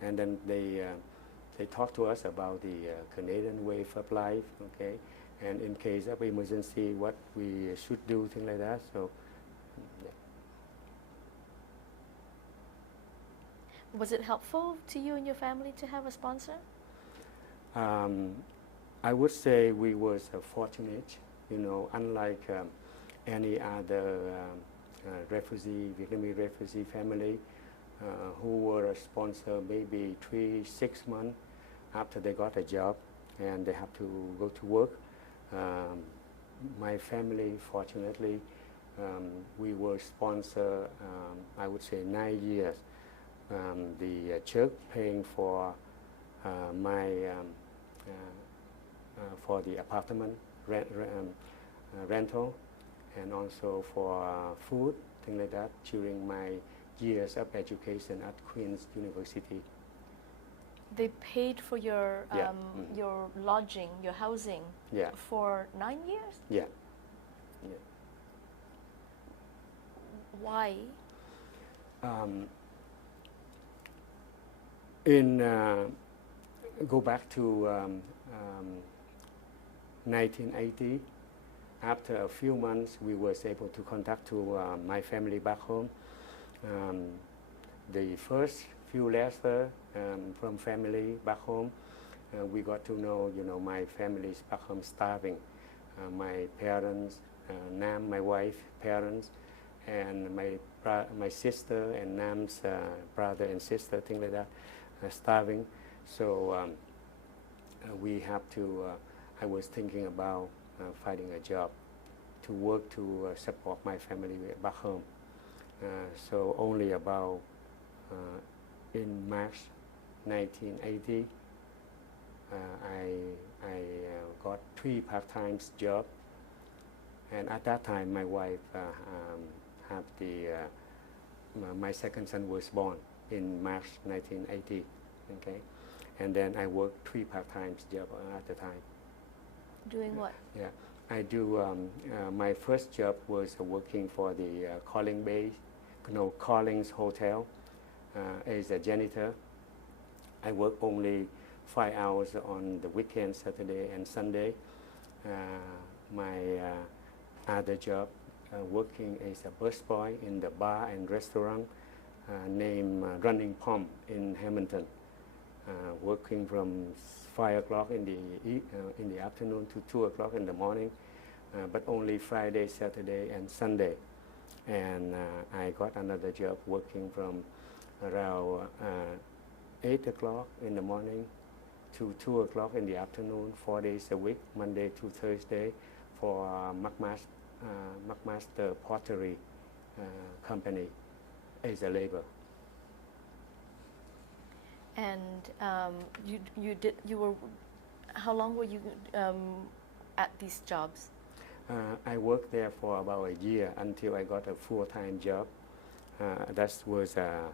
And then they talk to us about the Canadian way of life, okay, and in case of emergency, what we should do, things like that. So. Yeah. Was it helpful to you and your family to have a sponsor? I would say we was fortunate, unlike any other Vietnamese refugee family who were a sponsor maybe 3-6 months after they got a job and they have to go to work. My family, fortunately, we were sponsored, I would say 9 years. The church paying for for the apartment rental, and also for food, things like that, during my years of education at Queen's University. They paid for your your lodging, your housing, for 9 years? Yeah. Why? Go back to 1980. After a few months, we was able to contact to my family back home. The first few letters from family back home, we got to know, my family's back home starving. My parents, Nam, my wife, parents, and my sister and Nam's brother and sister, things like that, starving. So we have to, I was thinking about finding a job to work to support my family back home. So only about in March 1980, I got 3 part-time jobs, and at that time my wife had my second son was born in March 1980. Okay, and then I worked 3 part-time jobs at the time. Doing what? Yeah, I do. My first job was working for the Collins Hotel as a janitor. I work only 5 hours on the weekend, Saturday and Sunday. My other job, working as a busboy in the bar and restaurant named Running Pump in Hamilton. working from 5 o'clock in the afternoon to 2 o'clock in the morning, but only Friday, Saturday, and Sunday. And I got another job working from around 8 o'clock in the morning to 2 o'clock in the afternoon, 4 days a week, Monday to Thursday, for McMaster Pottery company as a labor. And how long were you at these jobs? I worked there for about a year until I got a full-time job. That was at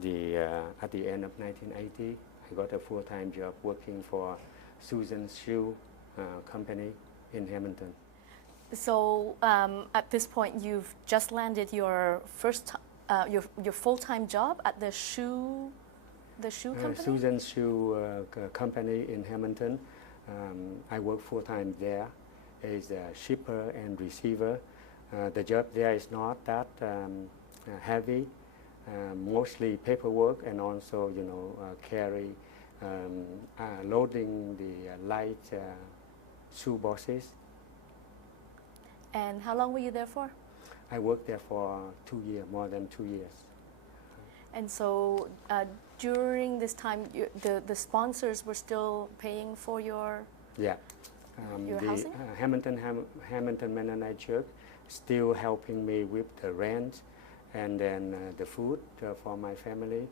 the end of 1980. I got a full-time job working for Susan's Shoe company in Hamilton. So at this point, you've just landed your first your full-time job at the shoe company? Susan's Shoe company in Hamilton. I work full-time there as a shipper and receiver. The job there is not that heavy, mostly paperwork, and also carry loading the light shoe boxes. And how long were you there for? I worked there for 2 years, more than 2 years. And so during this time, the sponsors were still paying for your your housing? Hamilton Mennonite Church still helping me with the rent and then the food for my family.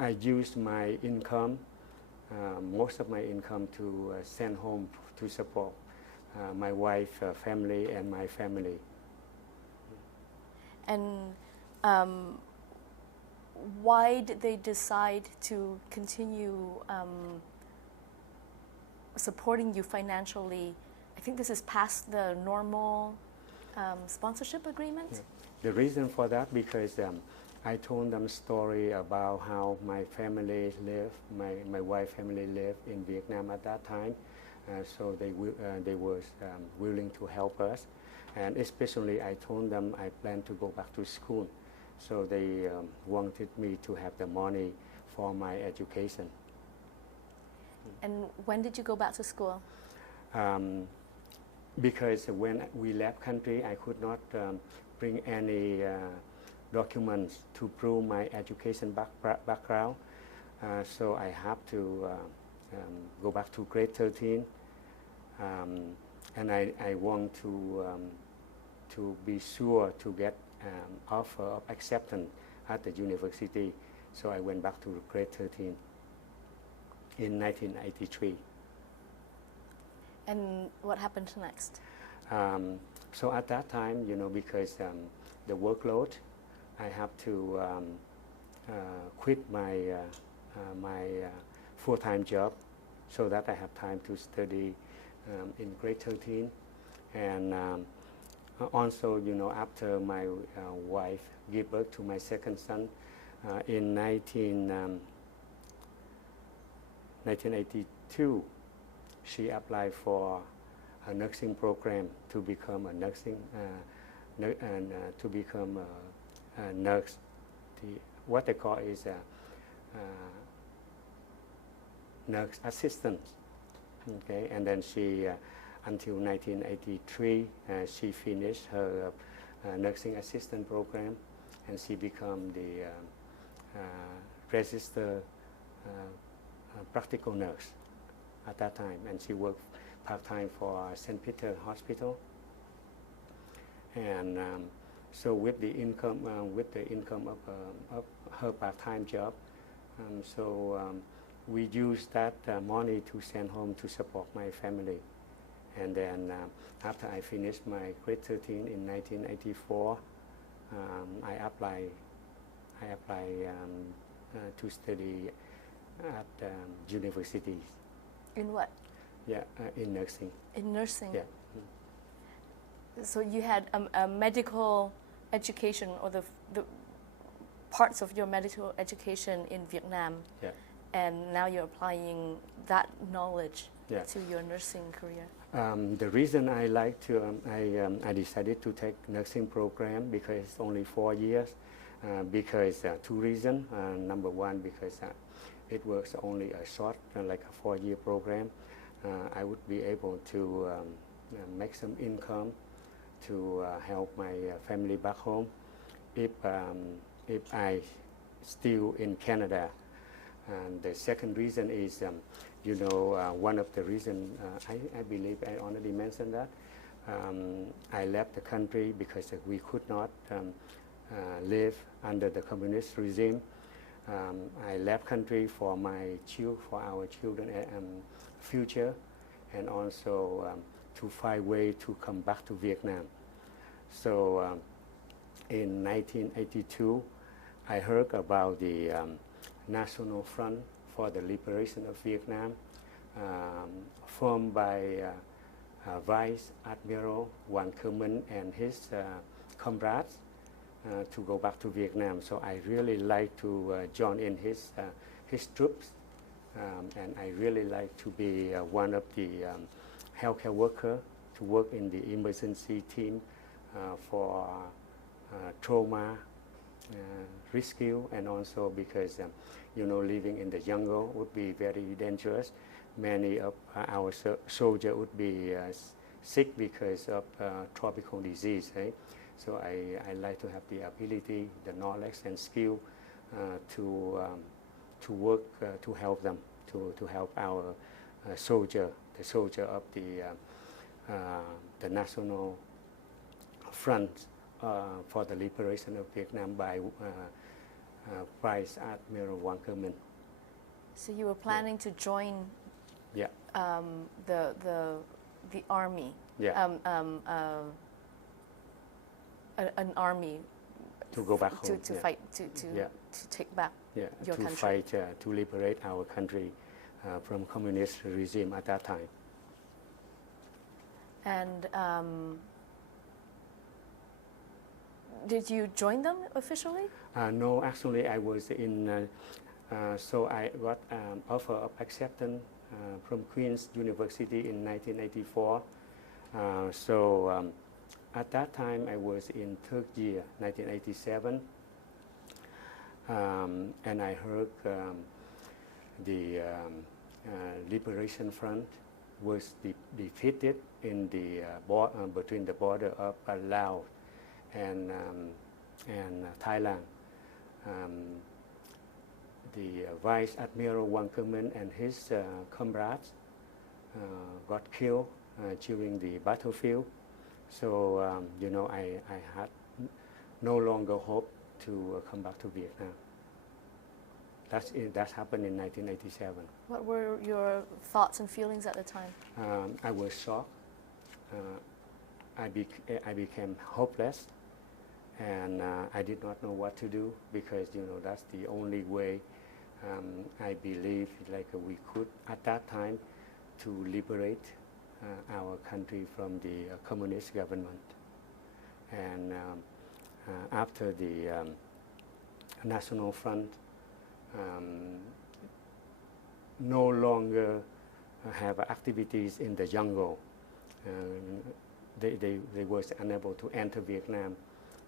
I used my income, most of my income, to send home to support my wife, family, and my family. And why did they decide to continue supporting you financially? I think this is past the normal sponsorship agreement? Yeah. The reason for that, because I told them a story about how my family lived, my wife's family lived in Vietnam at that time, so they were willing to help us. And especially I told them I plan to go back to school, so they wanted me to have the money for my education. And when did you go back to school? Because when we left country, I could not bring any documents to prove my education background, so I have to go back to grade 13, and I want to be sure to get offer of acceptance at the university, so I went back to grade 13 in 1983. And what happened next? So at that time, because the workload, I have to quit my full-time job so that I have time to study in grade 13. And also, after my wife gave birth to my second son in 1982, she applied for a nursing program to become a nursing to become a nurse. What they call is a nurse assistant. Okay, and then she until 1983 she finished her nursing assistant program, and she became the registered practical nurse at that time, and she worked part-time for St. Peter Hospital. And so with the income of her part-time job, we used that money to send home to support my family. And then after I finished my grade 13 in 1984, I applied to study at universities. In what? Yeah, in nursing. In nursing? Yeah. So you had a medical education, or the parts of your medical education in Vietnam. Yeah. And now you're applying that knowledge Yeah. to your nursing career. The reason I like to, I decided to take nursing program because it's only 4 years, because two reasons. Number one, because it was only a short, like a 4-year program. I would be able to make some income to help my family back home if I still in Canada. And the second reason is, one of the reasons, I believe I already mentioned that, I left the country because we could not live under the communist regime. I left country for our children future, and also to find way to come back to Vietnam. So in 1982, I heard about the National Front for the Liberation of Vietnam, formed by Vice Admiral Hoàng Cơ Minh and his comrades to go back to Vietnam. So I really like to join in his troops, and I really like to be one of the healthcare worker to work in the emergency team for trauma rescue, and also because living in the jungle would be very dangerous. Many of our soldiers would be sick because of tropical disease. Right? So I like to have the ability, the knowledge and skill to work to help them, to help our the soldier of the National Front for the Liberation of Vietnam by Vice Admiral Hoàng Cơ Minh. So you were planning to join the army? Yeah. An army to go back home. To fight, to take back your country. Fight to liberate our country from communist regime at that time. And did you join them officially? No, actually I was in, so I got offer of acceptance from Queen's University in 1984. At that time I was in third year, 1987, and I heard the Liberation Front was defeated in the between the border of Laos and Thailand. The Vice Admiral Hoàng Cơ Minh and his comrades got killed during the battlefield. So I had no longer hope to come back to Vietnam. That happened in 1987. What were your thoughts and feelings at the time? I was shocked. I became hopeless, and I did not know what to do, because that's the only way I believe we could at that time to liberate our country from the communist government. And after the National Front no longer have activities in the jungle, they was unable to enter Vietnam,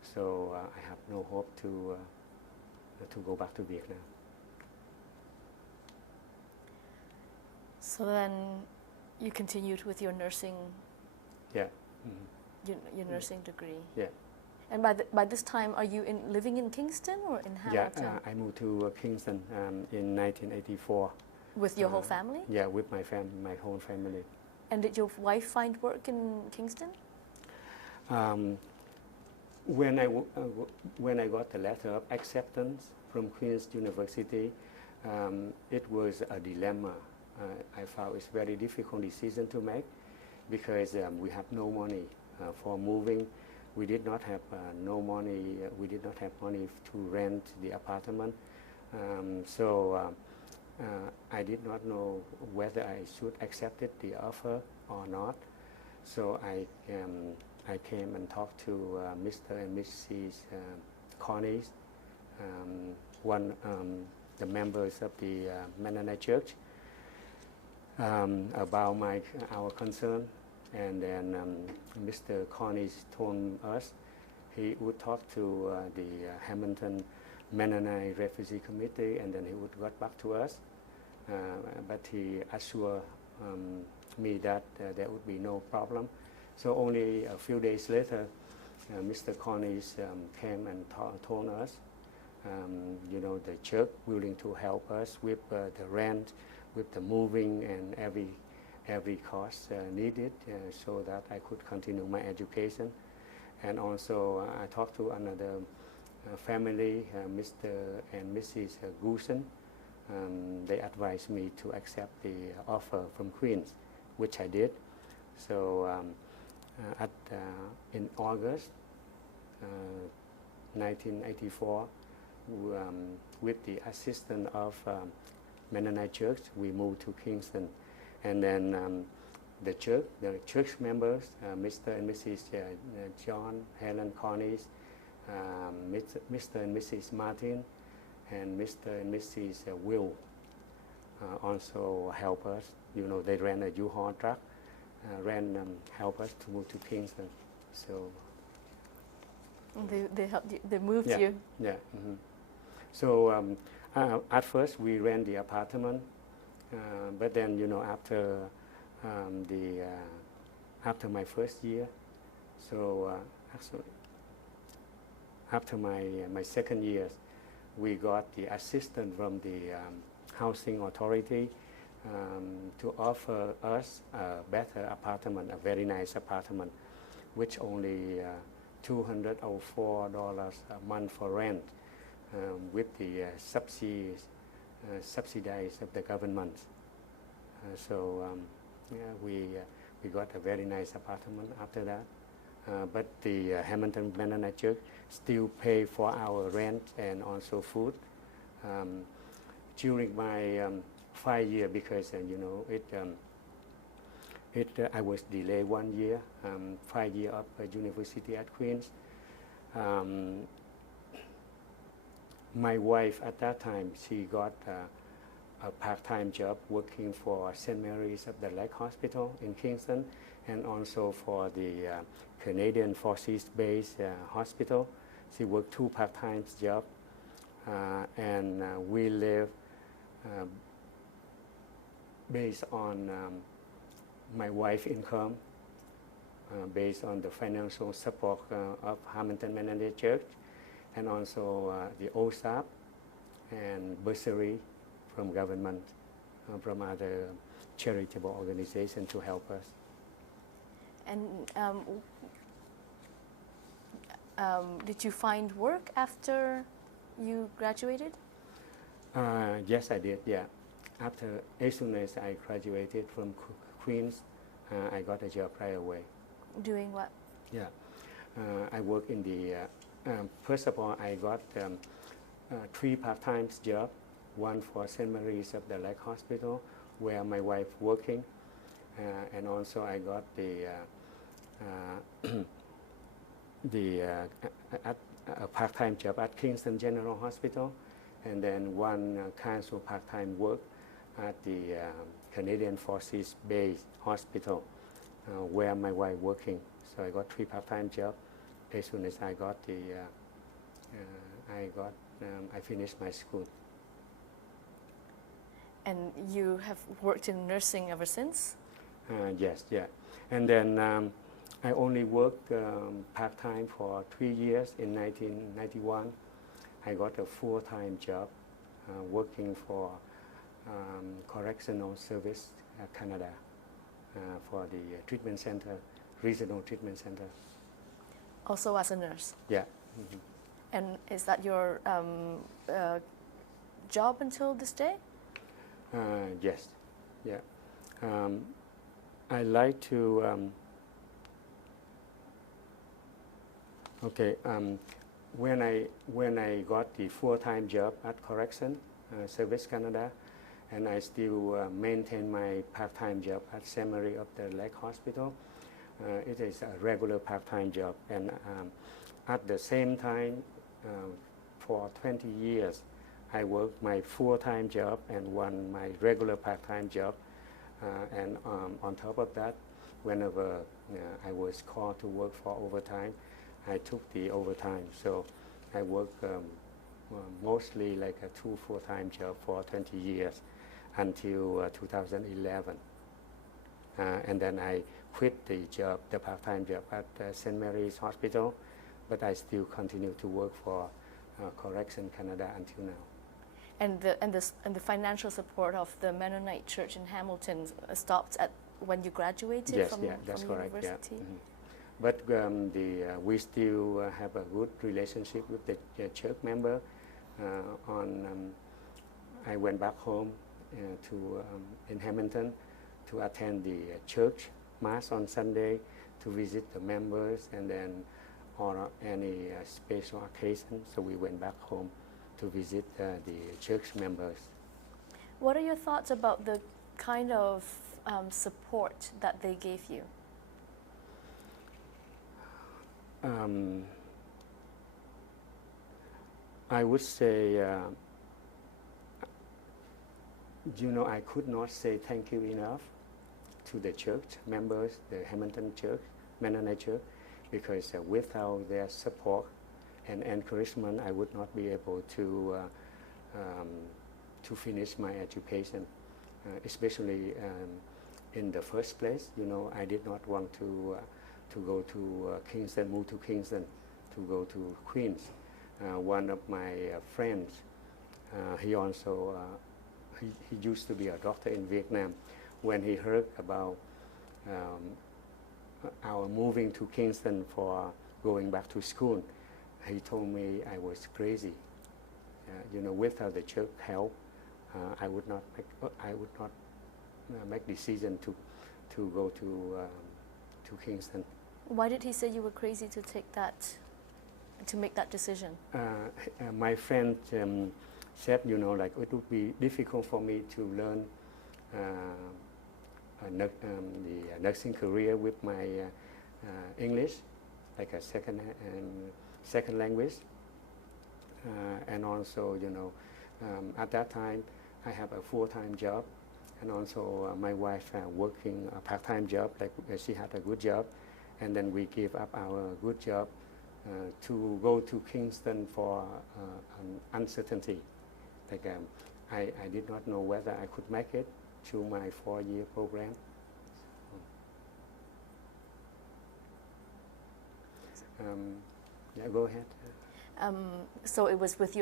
so I have no hope to go back to Vietnam. So then you continued with your nursing. Yeah. Your nursing degree. Yeah. And by this time, are you living in Kingston or in Hamilton? Yeah, I moved to Kingston in 1984. With your whole family? Yeah, with my whole family. And did your wife find work in Kingston? When I got the letter of acceptance from Queen's University, it was a dilemma. I found it's very difficult decision to make, because we have no money for moving. We did not have no money. We did not have money to rent the apartment. I did not know whether I should accept the offer or not. So I came and talked to Mr. and Mrs. Coeurs, the members of the Mennonite Church, about our concern. And then Mr. Coeurs told us he would talk to the Hamilton Mennonite Refugee Committee, and then he would get back to us. But he assured me that there would be no problem. So only a few days later, Mr. Coeurs came and told us, the church willing to help us with the rent, with the moving and every cost needed, so that I could continue my education. And also I talked to another family, Mr. and Mrs. Goosen. They advised me to accept the offer from Queens, which I did. So in August 1984, with the assistance of Mennonite Church, we moved to Kingston. And then the church members, Mr. and Mrs. John, Helen Coeurs, Mr. and Mrs. Martin, and Mr. and Mrs. Will also help us. They ran a U-Haul truck, help us to move to Kingston. So they helped you. They moved yeah, you. Yeah. Mm-hmm. So at first we rent the apartment, but then after after my first year, so actually after my second year, we got the assistance from the housing authority to offer us a better apartment, a very nice apartment, which only $204 a month for rent, with the subsidized of the government. So we got a very nice apartment after that. But the Hamilton Mennonite Church still pay for our rent and also food. During my 5 years, because I was delayed 1 year, 5 years of university at Queens. My wife at that time, she got a part-time job working for St. Mary's of the Lake Hospital in Kingston, and also for the Canadian Forces Base Hospital. She worked 2 part-time jobs, and we live based on my wife's income, based on the financial support of Hamilton Mennonite Church, and also the OSAP and bursary from government, from other charitable organizations to help us. And did you find work after you graduated? Yes, I did, yeah. As soon as I graduated from Queens, I got a job right away. Doing what? Yeah, I work in the, first of all, I got 3 part-time jobs, one for St. Mary's of the Lake Hospital, where my wife working, and also I got a part-time job at Kingston General Hospital, and then one casual part-time work at the Canadian Forces Base Hospital, where my wife working. So I got 3 part-time jobs. As soon as I got I finished my school. And you have worked in nursing ever since? Yes, yeah. And then I only worked part-time for 3 years. In 1991, I got a full-time job working for Correctional Service Canada for the treatment center, regional treatment center. Also as a nurse? Yeah. Mm-hmm. And is that your job until this day? Yes, yeah. I like to, when I got the full-time job at Correction Service Canada, and I still maintain my part-time job at St. Mary of the Lake Hospital, it is a regular part-time job. And at the same time, for 20 years, I worked my full-time job and my regular part-time job. And on top of that, whenever I was called to work for overtime, I took the overtime. So I worked mostly like a 2 full-time job for 20 years until 2011. And then I quit the job, the part-time job at St. Mary's Hospital, but I still continue to work for Correction Canada until now. And the financial support of the Mennonite Church in Hamilton stopped at when you graduated Yes, from, yeah, that's from correct. university? Yeah. But we still have a good relationship with the church member. I went back home in Hamilton to attend the church mass on Sunday, to visit the members, and then on any special occasion. So we went back home to visit the church members. What are your thoughts about the kind of support that they gave you? I would say, I could not say thank you enough to the church members, the Hamilton Church, Mennonite Church, because without their support and encouragement, I would not be able to finish my education, especially in the first place. I did not want to go to Kingston, move to Kingston, to go to Queens. One of my friends, he also he used to be a doctor in Vietnam. When he heard about our moving to Kingston for going back to school, he told me I was crazy. Without the church help, I would not make decision to go to Kingston. Why did he say you were crazy to make that decision? My friend said, like it would be difficult for me to learn the nursing career with my English, like a second language, and also, at that time, I have a full-time job, and also my wife working a part-time job, like she had a good job, and then we gave up our good job to go to Kingston for an uncertainty. Like I did not know whether I could make it to my 4-year program. Yeah, go ahead. So it was with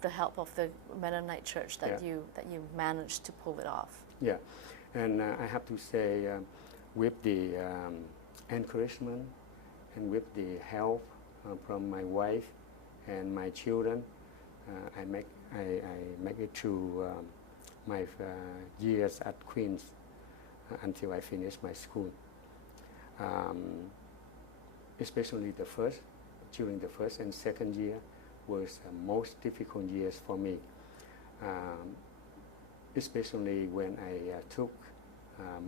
the help of the Mennonite Church that Yeah. you managed to pull it off. Yeah, and I have to say, with the encouragement and with the help from my wife and my children, I make it through my years at Queens until I finished my school. Especially during the first and second year was the most difficult years for me. Especially when I took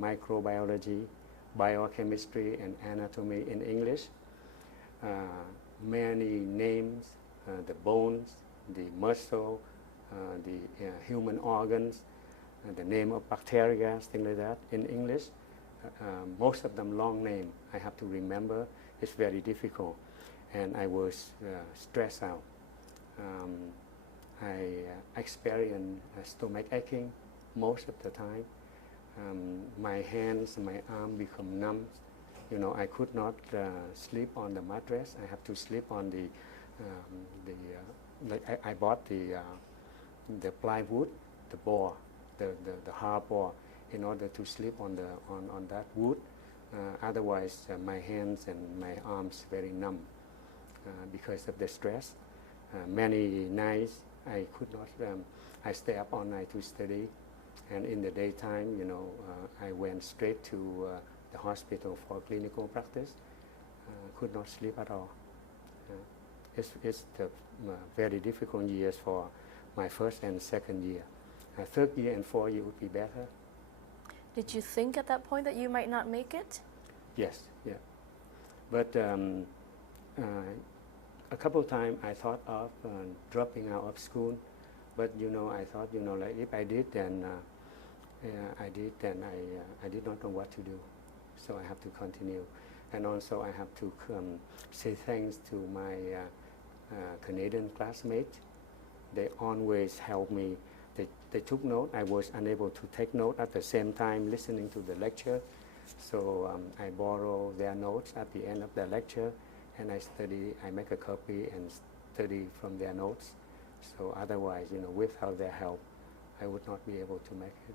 microbiology, biochemistry, and anatomy in English. Many names, the bones, the muscle, the human organs, the name of bacteria, things like that in English. Most of them long name. I have to remember. It's very difficult, and I was stressed out. I experienced stomach aching most of the time. My hands and my arm become numb. I could not sleep on the mattress. I have to sleep on I bought the plywood, the board, the hard board, in order to sleep on that wood. Otherwise, my hands and my arms very numb because of the stress. Many nights I could not. I stay up all night to study, and in the daytime, I went straight to the hospital for clinical practice. Could not sleep at all. It's the very difficult years for my first and second year. Third year and fourth year would be better. Did you think at that point that you might not make it? Yes, yeah. But a couple of times I thought of dropping out of school, but I thought, like if I did, then I did not know what to do. So I have to continue. And also I have to say thanks to my Canadian classmates. They always help me. They took note. I was unable to take note at the same time listening to the lecture. So I borrow their notes at the end of the lecture, and I study. I make a copy and study from their notes. So otherwise, without their help, I would not be able to make it.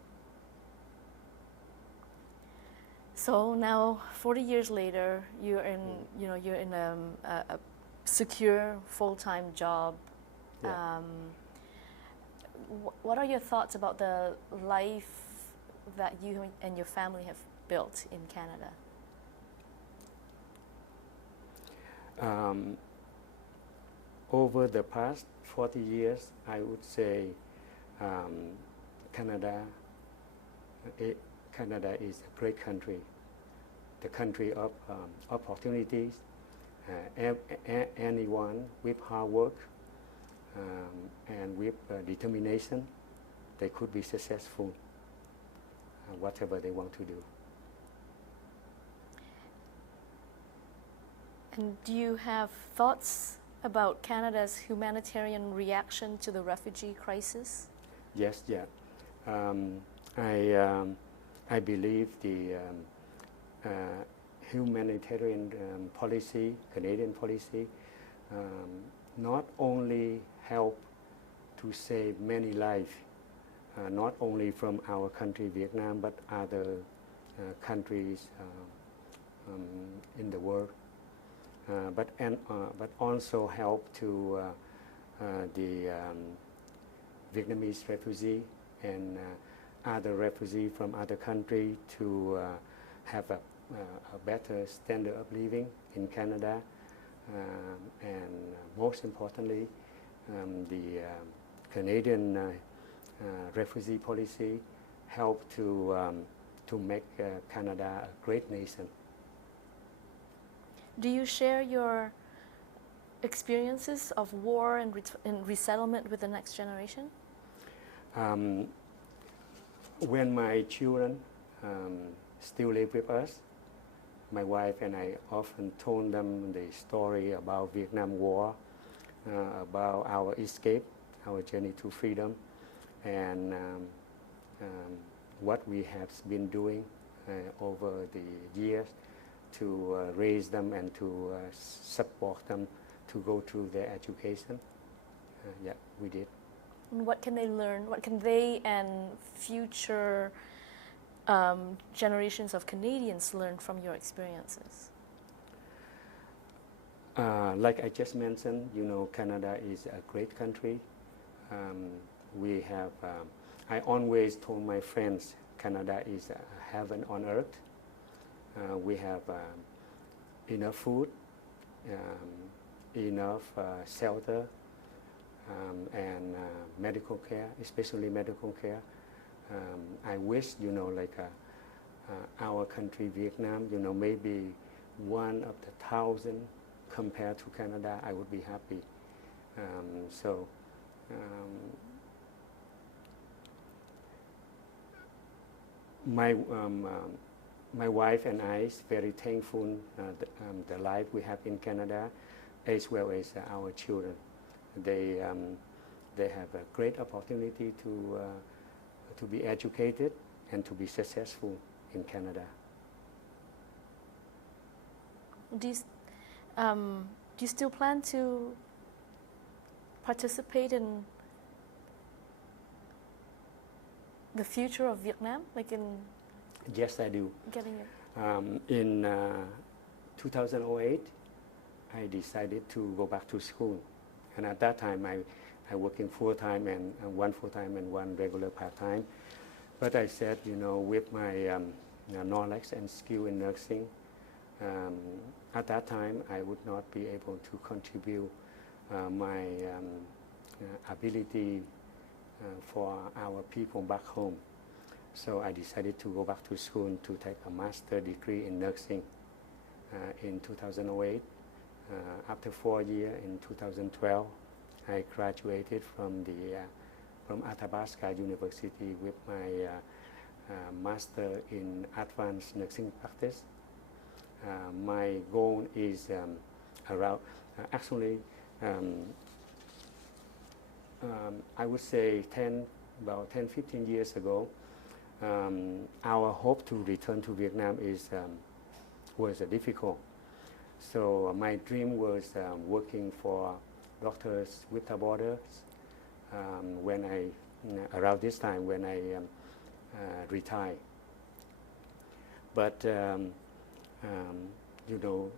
So now, 40 years later, you're in a secure full-time job. Yeah. What are your thoughts about the life that you and your family have built in Canada? Over the past 40 years, I would say Canada is a great country, the country of opportunities. Anyone with hard work and with determination, they could be successful whatever they want to do. And do you have thoughts about Canada's humanitarian reaction to the refugee crisis? Yes, yeah. I believe the humanitarian policy, Canadian policy, not only help to save many lives, not only from our country, Vietnam, but other countries in the world, but also help to the Vietnamese refugee and other refugees from other countries to have a better standard of living in Canada, and most importantly, the Canadian refugee policy help to make Canada a great nation. Do you share your experiences of war and resettlement with the next generation? When my children still live with us, my wife and I often told them the story about Vietnam War, about our escape, our journey to freedom, and what we have been doing over the years to raise them and to support them to go through their education. Yeah, we did. And what can they learn? What can they and future generations of Canadians learn from your experiences? Like I just mentioned, Canada is a great country. We have, I always told my friends, Canada is a heaven on earth. We have enough food, enough shelter, and medical care, especially medical care. I wish, our country, Vietnam, maybe one of the 1,000 compared to Canada, I would be happy. My wife and I is very thankful the life we have in Canada, as well as our children. They have a great opportunity to be educated and to be successful in Canada. Do you still plan to participate in the future of Vietnam, like in? Yes, I do. Getting it. In 2008, I decided to go back to school, and at that time I working full-time and one full-time and one regular part-time. But I said, with my knowledge and skill in nursing, at that time I would not be able to contribute my ability for our people back home. So I decided to go back to school to take a master's degree in nursing in 2008. After 4 years, in 2012, I graduated from Athabasca University with my master in advanced nursing practice. my goal is around, actually, I would say about 10, 15 years ago, our hope to return to Vietnam was difficult. So my dream was working for Doctors Without Borders around this time when I retired. But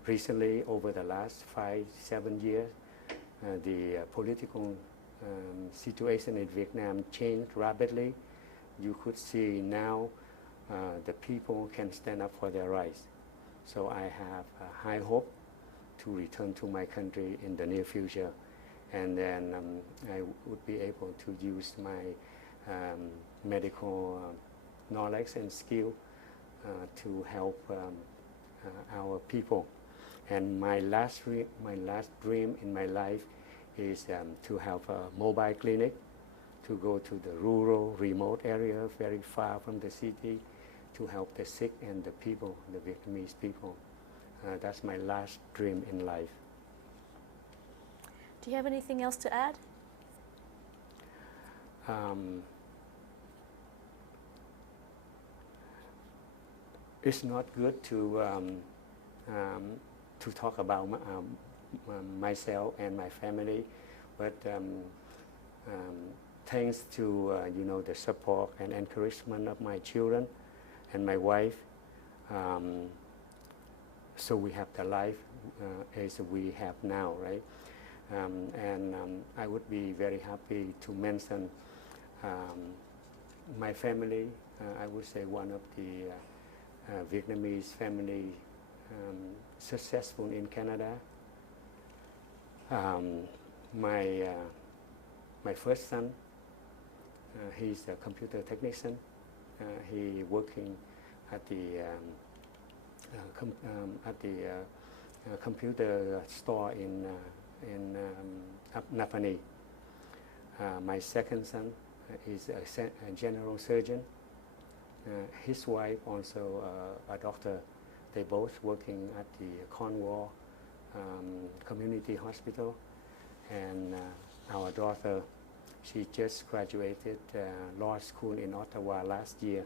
recently, over the last 5, 7 years, the political situation in Vietnam changed rapidly. You could see now the people can stand up for their rights. So I have a high hope to return to my country in the near future. And then I would be able to use my medical knowledge and skill to help our people. And my last dream in my life is to have a mobile clinic, to go to the rural, remote area, very far from the city, to help the sick and the people, the Vietnamese people. That's my last dream in life. Do you have anything else to add? It's not good to talk about myself and my family, but thanks to the support and encouragement of my children and my wife, so we have the life as we have now, right? I would be very happy to mention my family. I would say one of the Vietnamese family successful in Canada. My first son, he's a computer technician. He working at the computer store in Napa. My second son is a general surgeon. His wife also a doctor. They both working at the Coeurs Community Hospital. And our daughter, she just graduated law school in Ottawa last year,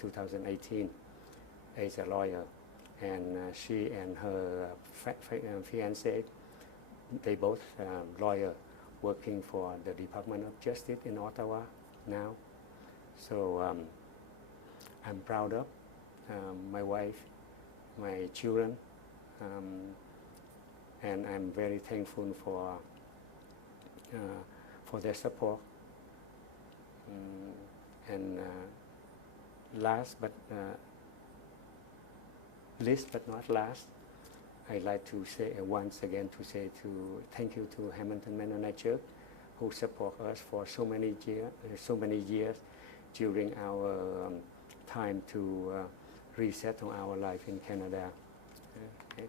2018, as a lawyer. And she and her fiancé, they both lawyer working for the Department of Justice in Ottawa now. So I'm proud of my wife, my children, and I'm very thankful for their support. Least but not last, I'd like to say once again thank you to Hamilton Mennonite Church, who support us for so many years during our time to resettle our life in Canada. Okay.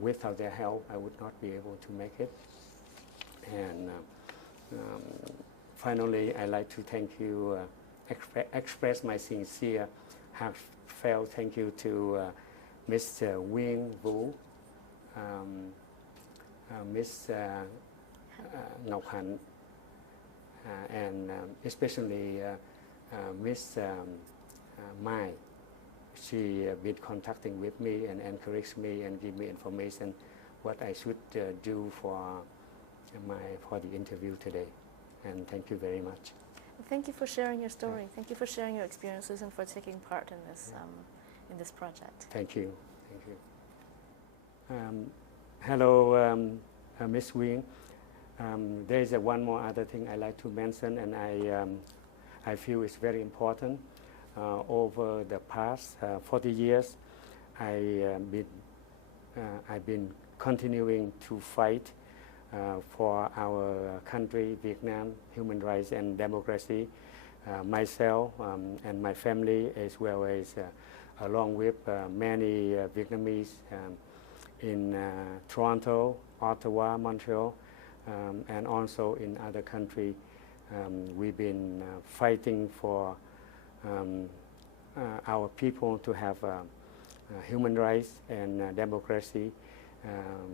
Without their help, I would not be able to make it. And finally, I'd like to thank you, express my sincere, heartfelt thank you to Mr. Nguyen Vu, Miss Ngọc Hạnh, and especially Miss Mai. She been contacting with me and encouraged me and give me information what I should do for the interview today. And thank you very much. Thank you for sharing your story. Thank you for sharing your experiences and for taking part in this project. Thank you. Thank you. Hello, Ms. Nguyen. There is one more other thing I like to mention, and I feel it's very important. Over the past 40 years, I've been continuing to fight for our country, Vietnam, human rights and democracy. Myself and my family, as well as along with many Vietnamese in Toronto, Ottawa, Montreal, and also in other countries. We've been fighting for our people to have human rights and democracy,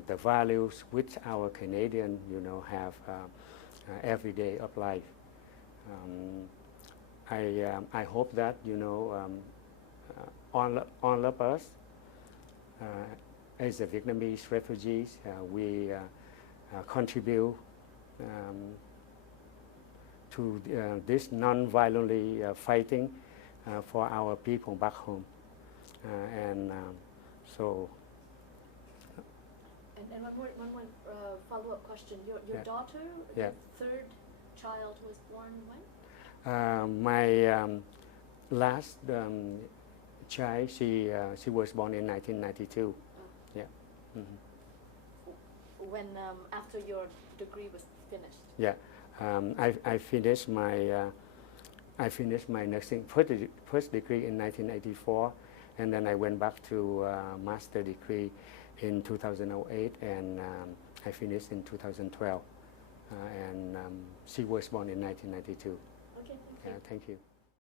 the values which our Canadian, have every day of life. I hope that, all of us, as the Vietnamese refugees, we contribute to this non-violently fighting for our people back home. So. And one more follow-up question. Your daughter, yeah. the third child, was born when? My last child, she was born in 1992. Oh. Yeah. Mm-hmm. When after your degree was finished? Yeah. I finished my nursing first degree in 1984, and then I went back to master degree in 2008, and I finished in 2012. And she was born in 1992. Okay, thank you. Thank you.